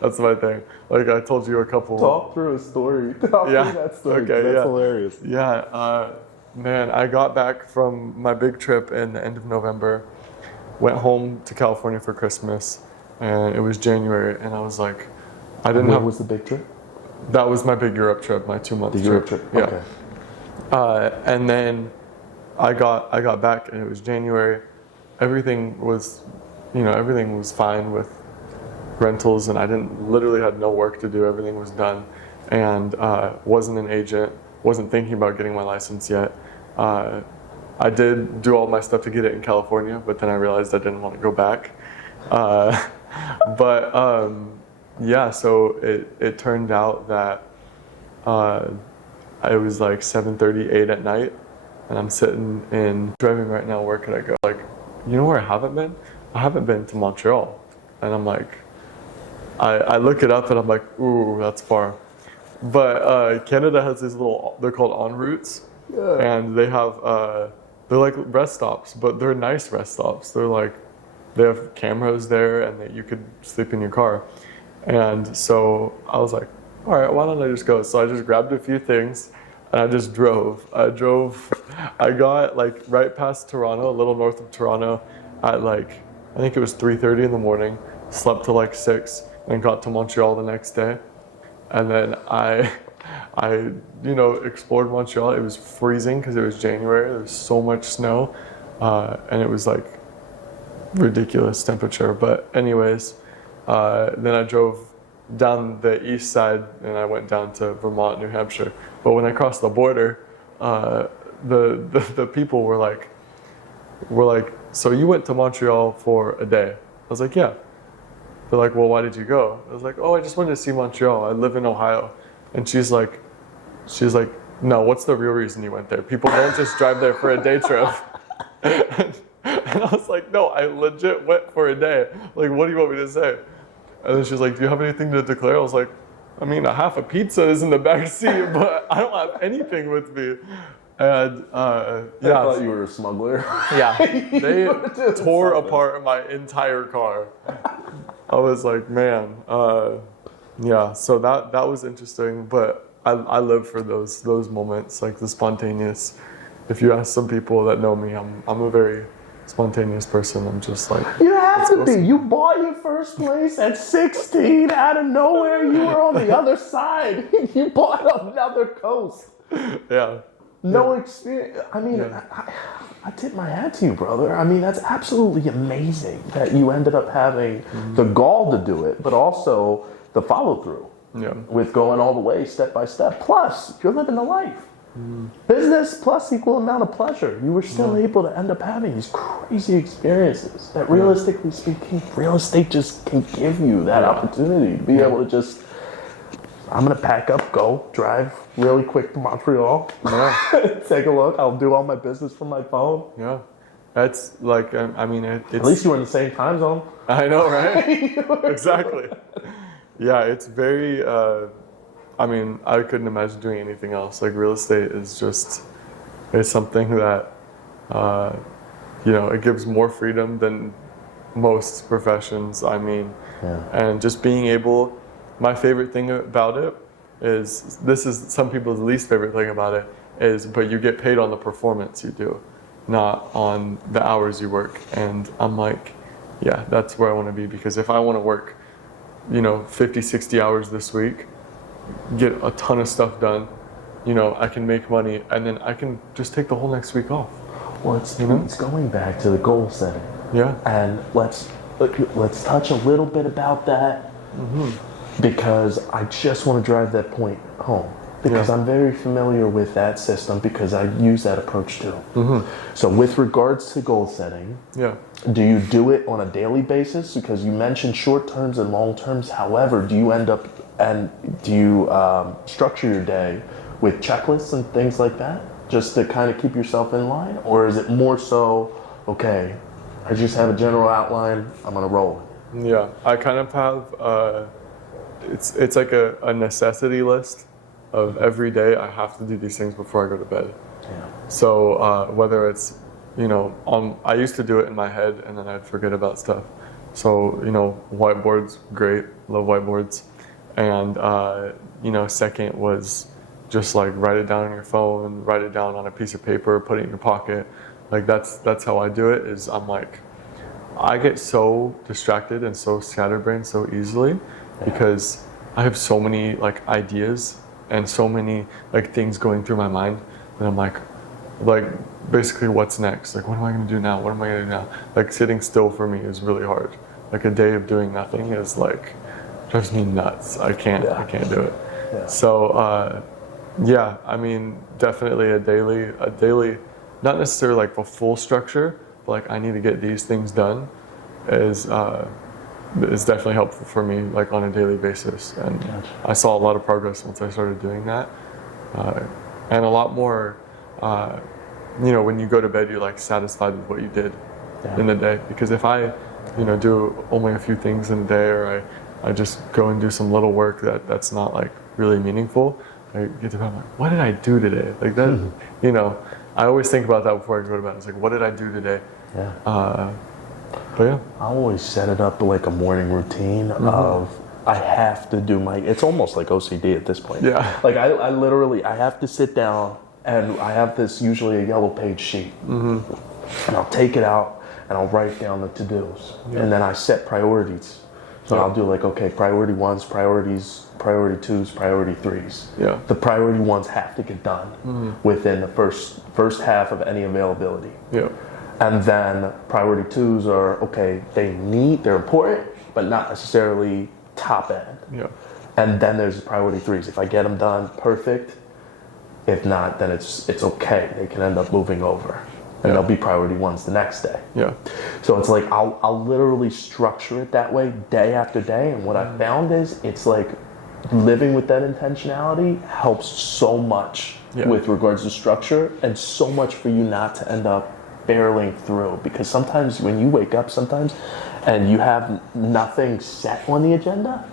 That's my thing. Like I told you a couple. Talk through a story. Talk through that story. Okay, That's hilarious. Yeah, man, I got back from my big trip in the end of November, went home to California for Christmas, and it was January, and I was like, What was the big trip? That was my big Europe trip, my 2 month trip. Europe trip. Yeah. Okay. And then I got back, and it was January. Everything was fine with rentals, and I literally had no work to do. Everything was done, and wasn't an agent, wasn't thinking about getting my license yet. I did do all my stuff to get it in California, but then I realized I didn't want to go back. Yeah, so it turned out that it was like 7:30, 8 at night, and I'm sitting in driving right now. Where could I go? Like, you know where I haven't been? I haven't been to Montreal, and I'm like, I look it up and I'm like, ooh, that's far. But Canada has these little, they're called en routes, and they have they're like rest stops, but they're nice rest stops. They're like, they have cameras there, and you could sleep in your car. And so I was like, all right, why don't I just go? So I just grabbed a few things and I just drove. I got like right past Toronto, a little north of Toronto at like, I think it was 3:30 in the morning, slept till like 6 and got to Montreal the next day. And then I explored Montreal. It was freezing because it was January. There was so much snow, and it was like ridiculous temperature. But anyways, then I drove down the east side and I went down to Vermont, New Hampshire. But when I crossed the border, the people were like, so you went to Montreal for a day? I was like, yeah. They're like, well, why did you go? I was like, oh, I just wanted to see Montreal. I live in Ohio. And she's like, no, what's the real reason you went there? People don't just drive there for a day trip. And I was like, no, I legit went for a day. Like, what do you want me to say? And then she's like, do you have anything to declare? I was like, I mean, a half a pizza is in the back seat, but I don't have anything with me. And I thought you were a smuggler. Yeah, they tore apart my entire car. I was like, man, yeah. So that was interesting, but I live for those moments, like the spontaneous. If you ask some people that know me, I'm a very spontaneous person. I'm just like, you have to be. You bought your first place at 16 out of nowhere. You were on the other side. You bought another coast. Yeah. No experience. I mean, yeah. I tip my hat to you, brother. I mean, that's absolutely amazing that you ended up having the gall to do it, but also the follow through with going all the way step by step. Plus, you're living the life. Business plus equal amount of pleasure. You were still able to end up having these crazy experiences that, realistically speaking, real estate just can give you that opportunity to be able to just, I'm going to pack up, go, drive really quick to Montreal, take a look. I'll do all my business from my phone. Yeah. That's like, I mean, it's... At least you were in the same time zone. I know, right? Exactly. Yeah, it's very, I mean, I couldn't imagine doing anything else. Like, real estate is just, it's something that, it gives more freedom than most professions. I mean, and just being able... My favorite thing about it is, this is some people's least favorite thing about it, is, but you get paid on the performance you do, not on the hours you work. And I'm like, yeah, that's where I want to be, because if I want to work, 50, 60 hours this week, get a ton of stuff done, I can make money, and then I can just take the whole next week off. Well, it's going back to the goal setting. Yeah. And let's touch a little bit about that. Because I just want to drive that point home. Because I'm very familiar with that system, because I use that approach too. So with regards to goal setting, do you do it on a daily basis? Because you mentioned short terms and long terms. However, do you structure your day with checklists and things like that, just to kind of keep yourself in line? Or is it more so, okay, I just have a general outline, I'm going to roll? Yeah, I kind of have... It's like a necessity list of every day I have to do these things before I go to bed. So whether it's, I used to do it in my head and then I'd forget about stuff. So, whiteboards, great, love whiteboards. And, second was just like write it down on your phone, write it down on a piece of paper, put it in your pocket. Like that's how I do it, is I'm like, I get so distracted and so scatterbrained so easily. Because I have so many like ideas and so many like things going through my mind that I'm like basically what's next? Like, what am I going to do now? What am I going to do now? Like, sitting still for me is really hard. Like, a day of doing nothing is like drives me nuts. I can't do it. So Yeah, I mean, definitely a daily, not necessarily like a full structure, but like I need to get these things done is definitely helpful for me, like on a daily basis. And Gotcha. I saw a lot of progress once I started doing that, and a lot more. When you go to bed, you're like satisfied with what you did in the day. Because if I, do only a few things in a day, or I just go and do some little work that's not like really meaningful, I get to bed, I'm like, what did I do today? Like that, I always think about that before I go to bed. It's like, what did I do today? Yeah. But yeah. I always set it up like a morning routine of I have to do it's almost like OCD at this point. Yeah. Like I literally, I have to sit down and I have this usually a yellow page sheet and I'll take it out and I'll write down the to-dos and then I set priorities. So I'll do like, okay, priority ones, priorities, priority twos, priority threes. Yeah. The priority ones have to get done within the first half of any availability. Yeah. And then priority twos are, okay, they're important, but not necessarily top end. Yeah. And then there's priority threes. If I get them done, perfect. If not, then it's okay. They can end up moving over. And they'll be priority ones the next day. Yeah. So it's like, I'll literally structure it that way day after day. And what I found is it's like living with that intentionality helps so much with regards to structure and so much for you not to end up barreling through, because sometimes when you wake up and you have nothing set on the agenda,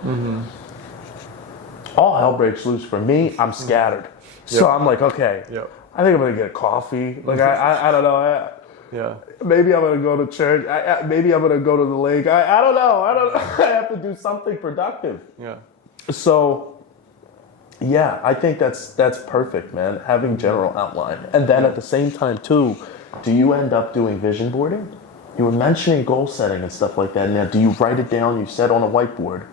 all hell breaks loose for me. I'm scattered. So I'm like, okay, I think I'm gonna get a coffee. Like I don't know. Maybe I'm gonna go to church. Maybe I'm gonna go to the lake. I don't know. I have to do something productive. Yeah. So yeah, I think that's perfect, man. Having general outline, and then at the same time too, do you end up doing vision boarding? You were mentioning goal setting and stuff like that. Now, do you write it down? You set on a whiteboard.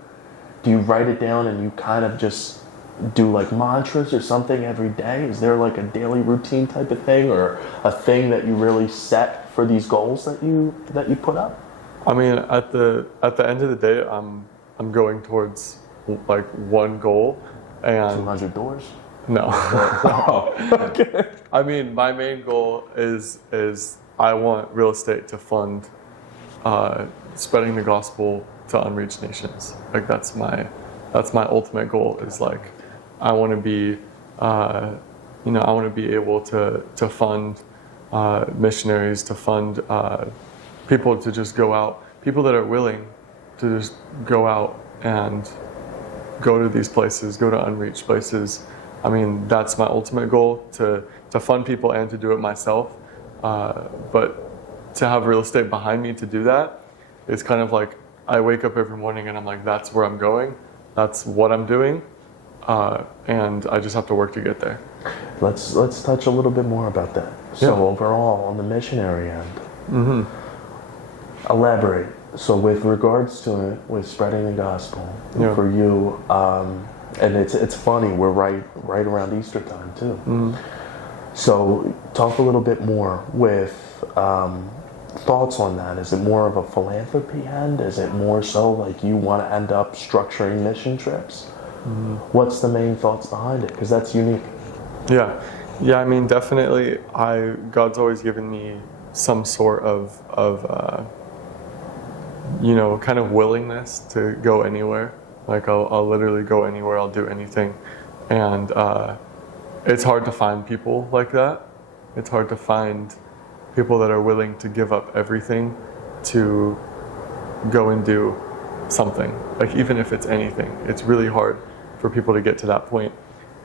Do you write it down and you kind of just do like mantras or something every day? Is there like a daily routine type of thing, or a thing that you really set for these goals that you put up? I mean, at the end of the day, I'm going towards like one goal, and 200 doors. No. Oh, okay. I mean, my main goal is I want real estate to fund spreading the gospel to unreached nations. Like that's my ultimate goal. Is like I want to be I want to be able to fund missionaries, to fund people to just go out, people that are willing to just go out and go to these places, go to unreached places. I mean, that's my ultimate goal, to fund people and to do it myself. But to have real estate behind me to do that is kind of like I wake up every morning and I'm like, that's where I'm going. That's what I'm doing. And I just have to work to get there. Let's touch a little bit more about that. So overall, on the missionary end, elaborate. So with regards to it, with spreading the gospel for you, and it's funny, we're right around Easter time too. So talk a little bit more with thoughts on that. Is it more of a philanthropy end? Is it more so like you want to end up structuring mission trips? What's the main thoughts behind it? Because that's unique. Yeah. I mean, definitely. God's always given me some sort of kind of willingness to go anywhere. Like I'll literally go anywhere. I'll do anything, and it's hard to find people like that. It's hard to find people that are willing to give up everything to go and do something. Like even if it's anything, it's really hard for people to get to that point.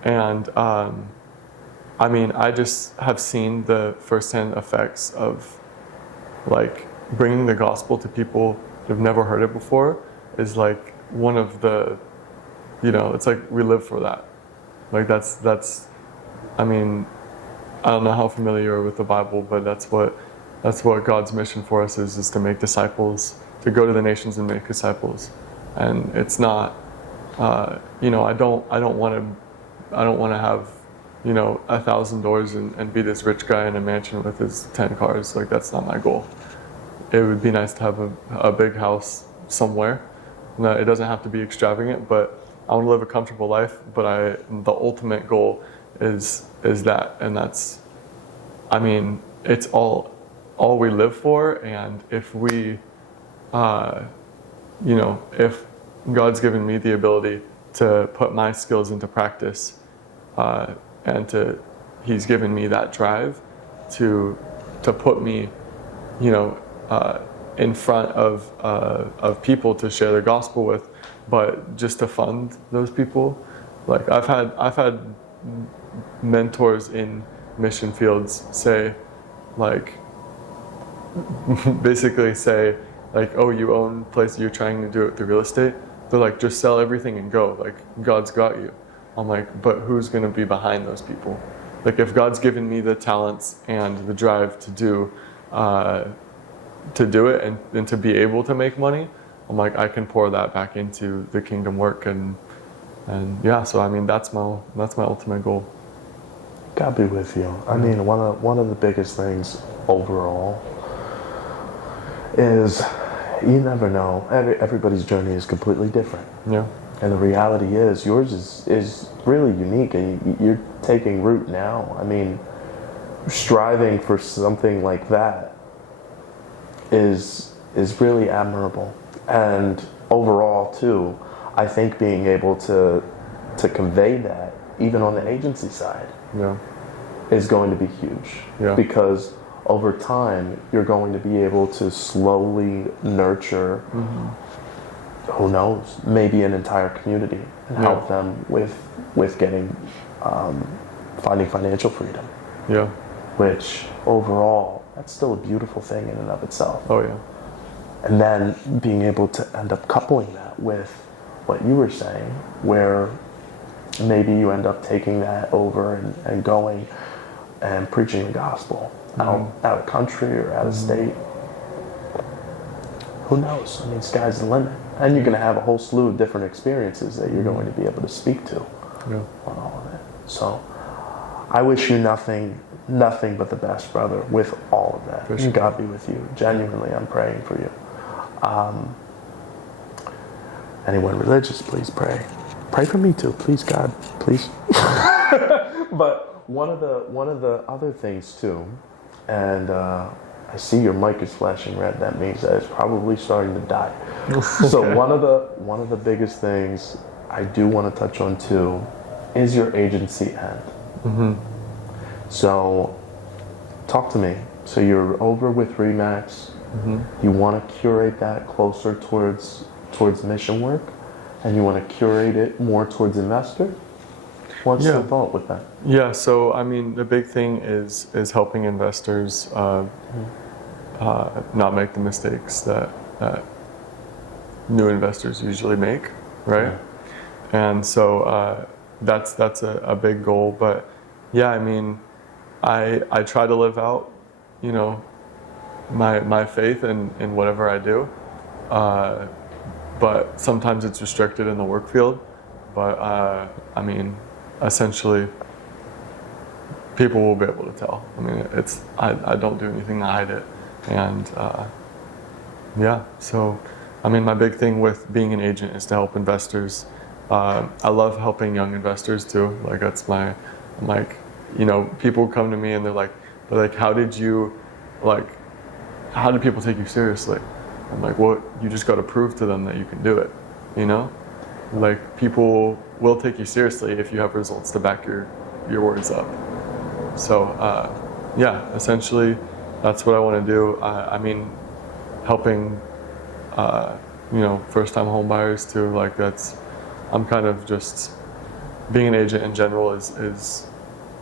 And I mean, I just have seen the firsthand effects of like bringing the gospel to people who've never heard it before is like one of the, it's like we live for that. Like that's, I mean, I don't know how familiar you are with the Bible, but that's what God's mission for us is to make disciples, to go to the nations and make disciples. And it's not, I don't want to have, 1,000 doors and be this rich guy in a mansion with his 10 cars. Like that's not my goal. It would be nice to have a big house somewhere. No, it doesn't have to be extravagant, but I want to live a comfortable life. But the ultimate goal is that, and that's, I mean, it's all we live for. And if we, if God's given me the ability to put my skills into practice, and He's given me that drive to put me, in front of people to share the gospel with, but just to fund those people. Like I've had mentors in mission fields say, like, basically say, like, oh, you own a place, you're trying to do it through real estate. They're like, just sell everything and go. Like, God's got you. I'm like, but who's going to be behind those people? Like, if God's given me the talents and the drive to do it and to be able to make money, I'm like, I can pour that back into the kingdom work, and yeah. So I mean, that's my ultimate goal. God be with you. I mean, one of the biggest things overall is you never know. Everybody's journey is completely different. Yeah. And the reality is yours is really unique, and you're taking root now. I mean, striving for something like that is really admirable. And overall too, I think being able to convey that even on the agency side, yeah, is going to be huge. Yeah. Because over time you're going to be able to slowly nurture, who knows, maybe an entire community, and help them with getting finding financial freedom. Yeah. Which overall, that's still a beautiful thing in and of itself. Oh yeah. And then being able to end up coupling that with what you were saying, where maybe you end up taking that over and going and preaching the gospel out of country or out of state. Who knows? I mean, sky's the limit. And you're going to have a whole slew of different experiences that you're going to be able to speak to on all of it. So I wish you nothing but the best, brother, with all of that. Sure. God be with you. Genuinely, I'm praying for you. Anyone religious, please pray. Pray for me too, please, God, please. But one of the other things too, and I see your mic is flashing red. That means that it's probably starting to die. So Okay. one of the biggest things I do want to touch on too is your agency end. So talk to me. So you're over with Remax. You want to curate that closer towards mission work, and you want to curate it more towards investor. What's the thought with that? Yeah. So I mean, the big thing is helping investors not make the mistakes that new investors usually make, right? And so that's a big goal. But yeah, I mean, I try to live out, my faith in whatever I do. But sometimes it's restricted in the work field. But I mean, essentially, people will be able to tell. I mean, I don't do anything to hide it. And yeah, so I mean, my big thing with being an agent is to help investors. I love helping young investors too. Like that's I'm like, people come to me and they're like, how did people take you seriously? I'm like, well, you just got to prove to them that you can do it. Like people will take you seriously if you have results to back your words up. So yeah, essentially, that's what I want to do. I mean, helping, first-time home buyers too. Like I'm kind of just being an agent in general is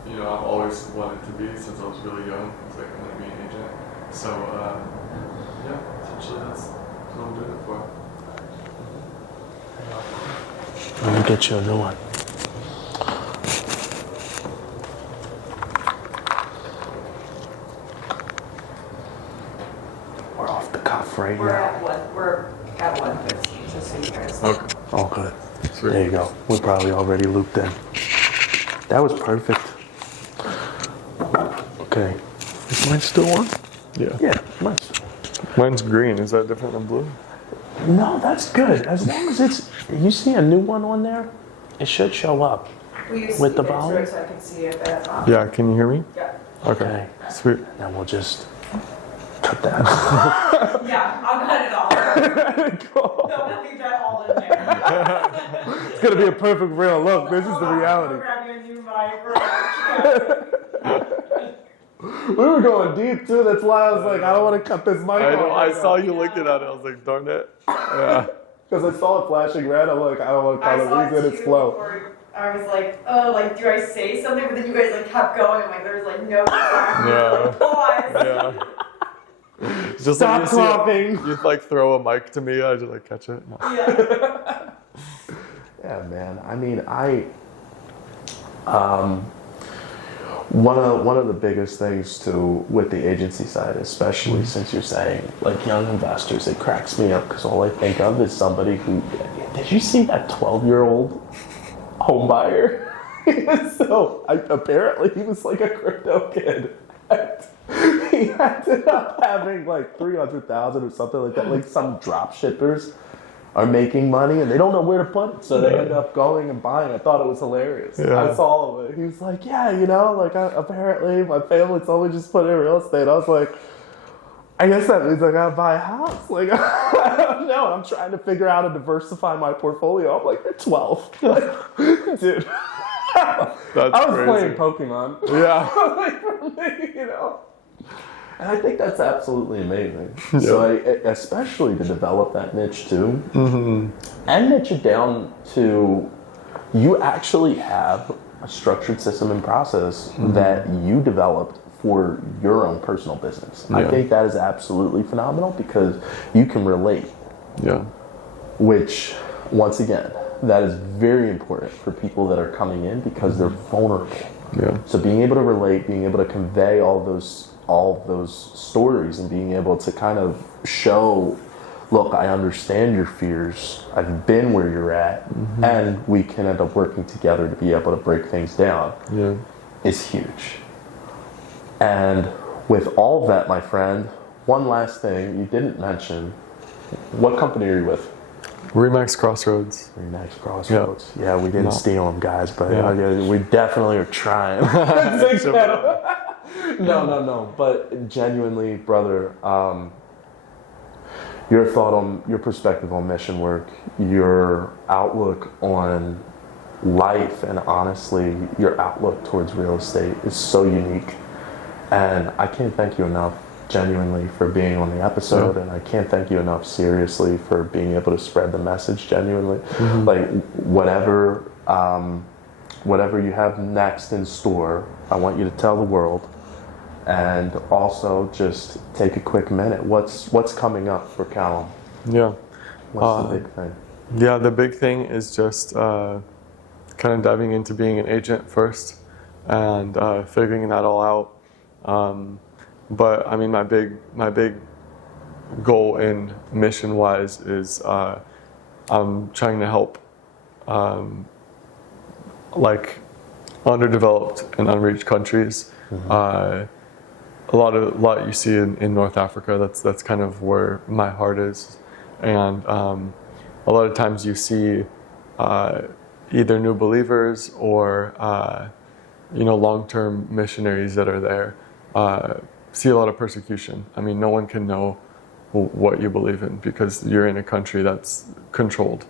I've always wanted to be since I was really young. I was like, I'm going to be an agent. So yeah, essentially that's what I'm doing it for. Let me get you a new one. We're off the cuff right We're now. We're at 1:15, just so you guys know. Okay. Oh, good. Sweet. There you go. We're probably already looped in. That was perfect. Okay. Is mine still on? Yeah. Yeah, mine's still Mine's green. Is that different than blue? on. No, that's good. As long as you see a new one on there, it should show up. Will you With the speak into volume? it so I can see if it, Yeah, can you hear me? yeah. Okay, sweet. Then we'll just cut that. Yeah, I'll cut it all. Cool. Don't leave that all in there. It's gonna be a perfect real look. This is the I'll reality. grab you a new mic for We were going deep too. That's why I was like, I don't want to cut this mic I know, off. I saw you looking at it. I was like, darn it. Yeah. Because I saw it flashing red. I'm like, I don't want to I cut saw it. It's in it its too, flow. before I was like, oh, like, do I say something? But then you guys like kept going. I'm like, there's like no pause. Yeah. Just Stop like you see coughing. it, you like throw a mic to me, I just like catch it. No. Yeah. Yeah, man. I mean, one of the biggest things too with the agency side, especially since you're saying like young investors, it cracks me up because all I think of is somebody who. Did you see that 12-year-old home buyer? Apparently he was like a crypto kid. He ended up having like 300,000 or something like that. Like some drop shippers are making money and they don't know where to put it, so they end up going and buying. I thought it was hilarious. Yeah. I saw all of it. He was like, "Yeah, like apparently my family told me just put it in real estate." I was like, "I guess that means I gotta buy a house." Like, I don't know. I'm trying to figure out how to diversify my portfolio. I'm like, "You're 12, like, dude." I was crazy. playing Pokemon. Yeah. Like, for me. And I think that's absolutely amazing. So, especially to develop that niche too, and niche it down to, you actually have a structured system and process that you developed for your own personal business. I Yeah. think that is absolutely phenomenal because you can relate, Yeah. which, once again, that is very important for people that are coming in because they're vulnerable. Yeah. So being able to relate, being able to convey all of those stories and being able to kind of show, look, I understand your fears, I've been where you're at, and we can end up working together to be able to break things down, Yeah. is huge. And with all of that, my friend, one last thing you didn't mention, what company are you with? Remax Crossroads. Remax Crossroads. Yeah, we didn't steal them, guys, but Yeah. we definitely are trying. No. But genuinely, brother, your thought on, your perspective on mission work, your outlook on life, and honestly, your outlook towards real estate is so unique. And I can't thank you enough, genuinely, for being on the episode. And I can't thank you enough, seriously, for being able to spread the message genuinely. Like, whatever you have next in store, I want you to tell the world. And also, just take a quick minute. What's coming up for Calum? Yeah. What's the big thing? Yeah, the big thing is just kind of diving into being an agent first and figuring that all out. But I mean, my big goal in mission wise is I'm trying to help like underdeveloped and unreached countries. A lot you see in North Africa. That's kind of where my heart is, and a lot of times you see either new believers or long-term missionaries that are there. See a lot of persecution. I mean, no one can know what you believe in because you're in a country that's controlled.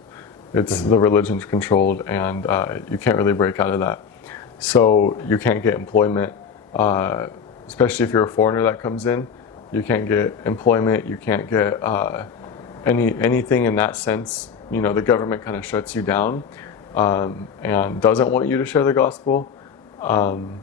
It's the religion's controlled, and you can't really break out of that. So you can't get employment, especially if you're a foreigner that comes in. You can't get employment. You can't get anything in that sense. The government kind of shuts you down and doesn't want you to share the gospel. And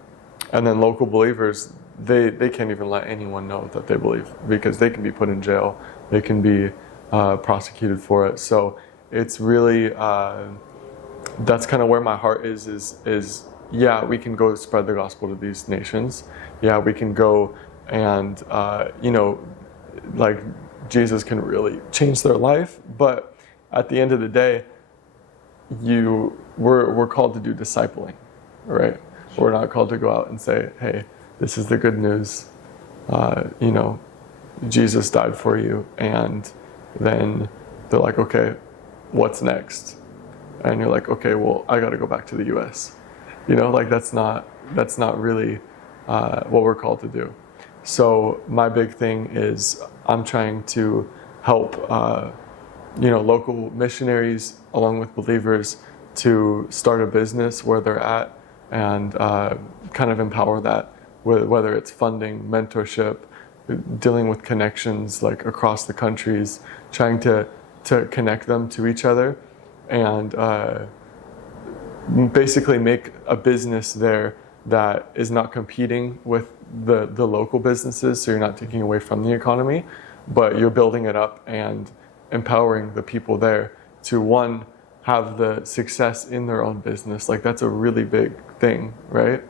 then local believers, they can't even let anyone know that they believe because they can be put in jail. They can be prosecuted for it. So it's really, that's kind of where my heart is yeah, we can go spread the gospel to these nations. Yeah, we can go and, like Jesus can really change their life. But at the end of the day, we're called to do discipling, right? We're not called to go out and say, hey, this is the good news. Jesus died for you. And then they're like, okay, what's next? And you're like, okay, well, I got to go back to the US. You know, like that's not really what we're called to do. So my big thing is I'm trying to help, local missionaries along with believers to start a business where they're at and kind of empower that, whether it's funding, mentorship, dealing with connections like across the countries, trying to connect them to each other and basically make a business there that is not competing with the local businesses, so you're not taking away from the economy, but you're building it up and empowering the people there to, one, have the success in their own business. Like that's a really big thing, right?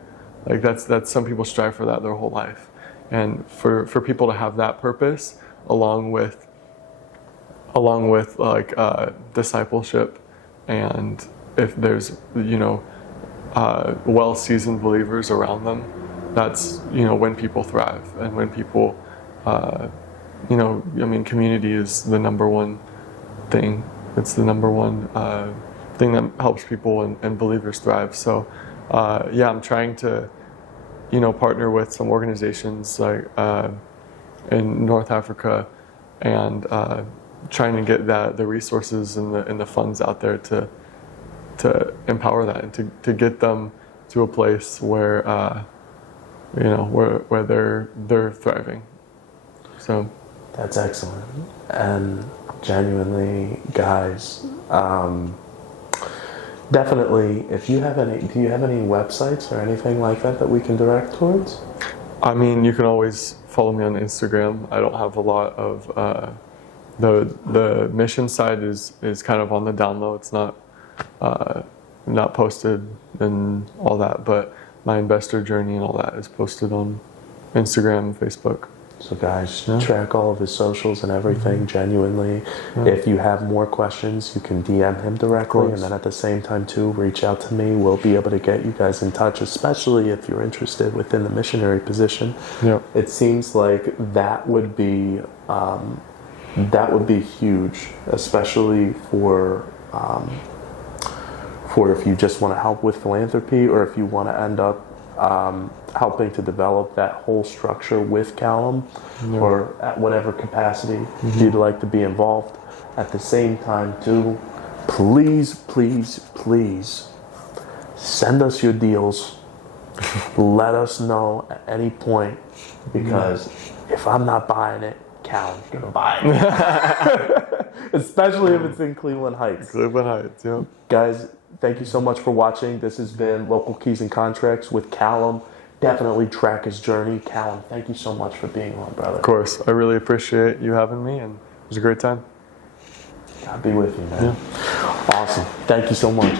Like that's some people strive for that their whole life. And for people to have that purpose along with like discipleship, and if there's well-seasoned believers around them, that's when people thrive and when people community is the number one thing. It's the number one thing that helps people and believers thrive. So I'm trying to partner with some organizations like in North Africa and trying to get the resources and the funds out there to empower that and to get them to a place where where they're thriving. So that's excellent. And genuinely, guys, definitely, if you have do you have any websites or anything like that we can direct towards? I mean, you can always follow me on Instagram. I don't have a lot of the mission side is kind of on the down low. It's not posted and all that, but my investor journey and all that is posted on Instagram and Facebook. So guys, track all of his socials and everything, genuinely. Yeah. If you have more questions, you can DM him directly, and then at the same time too, reach out to me. We'll be able to get you guys in touch, especially if you're interested within the missionary position. Yep. It seems like that would be huge, especially for if you just want to help with philanthropy, or if you want to end up helping to develop that whole structure with Calum, or at whatever capacity you'd like to be involved. At the same time too, please send us your deals. Let us know at any point, because if I'm not buying it, Calum's gonna buy it. Especially if it's in Cleveland Heights. Cleveland Heights, yeah. Guys, thank you so much for watching. This has been Local Keys and Contracts with Calum. Definitely track his journey. Calum, thank you so much for being on, brother. Of course. I really appreciate you having me, and it was a great time. God be with you, man. Yeah. Awesome. Thank you so much.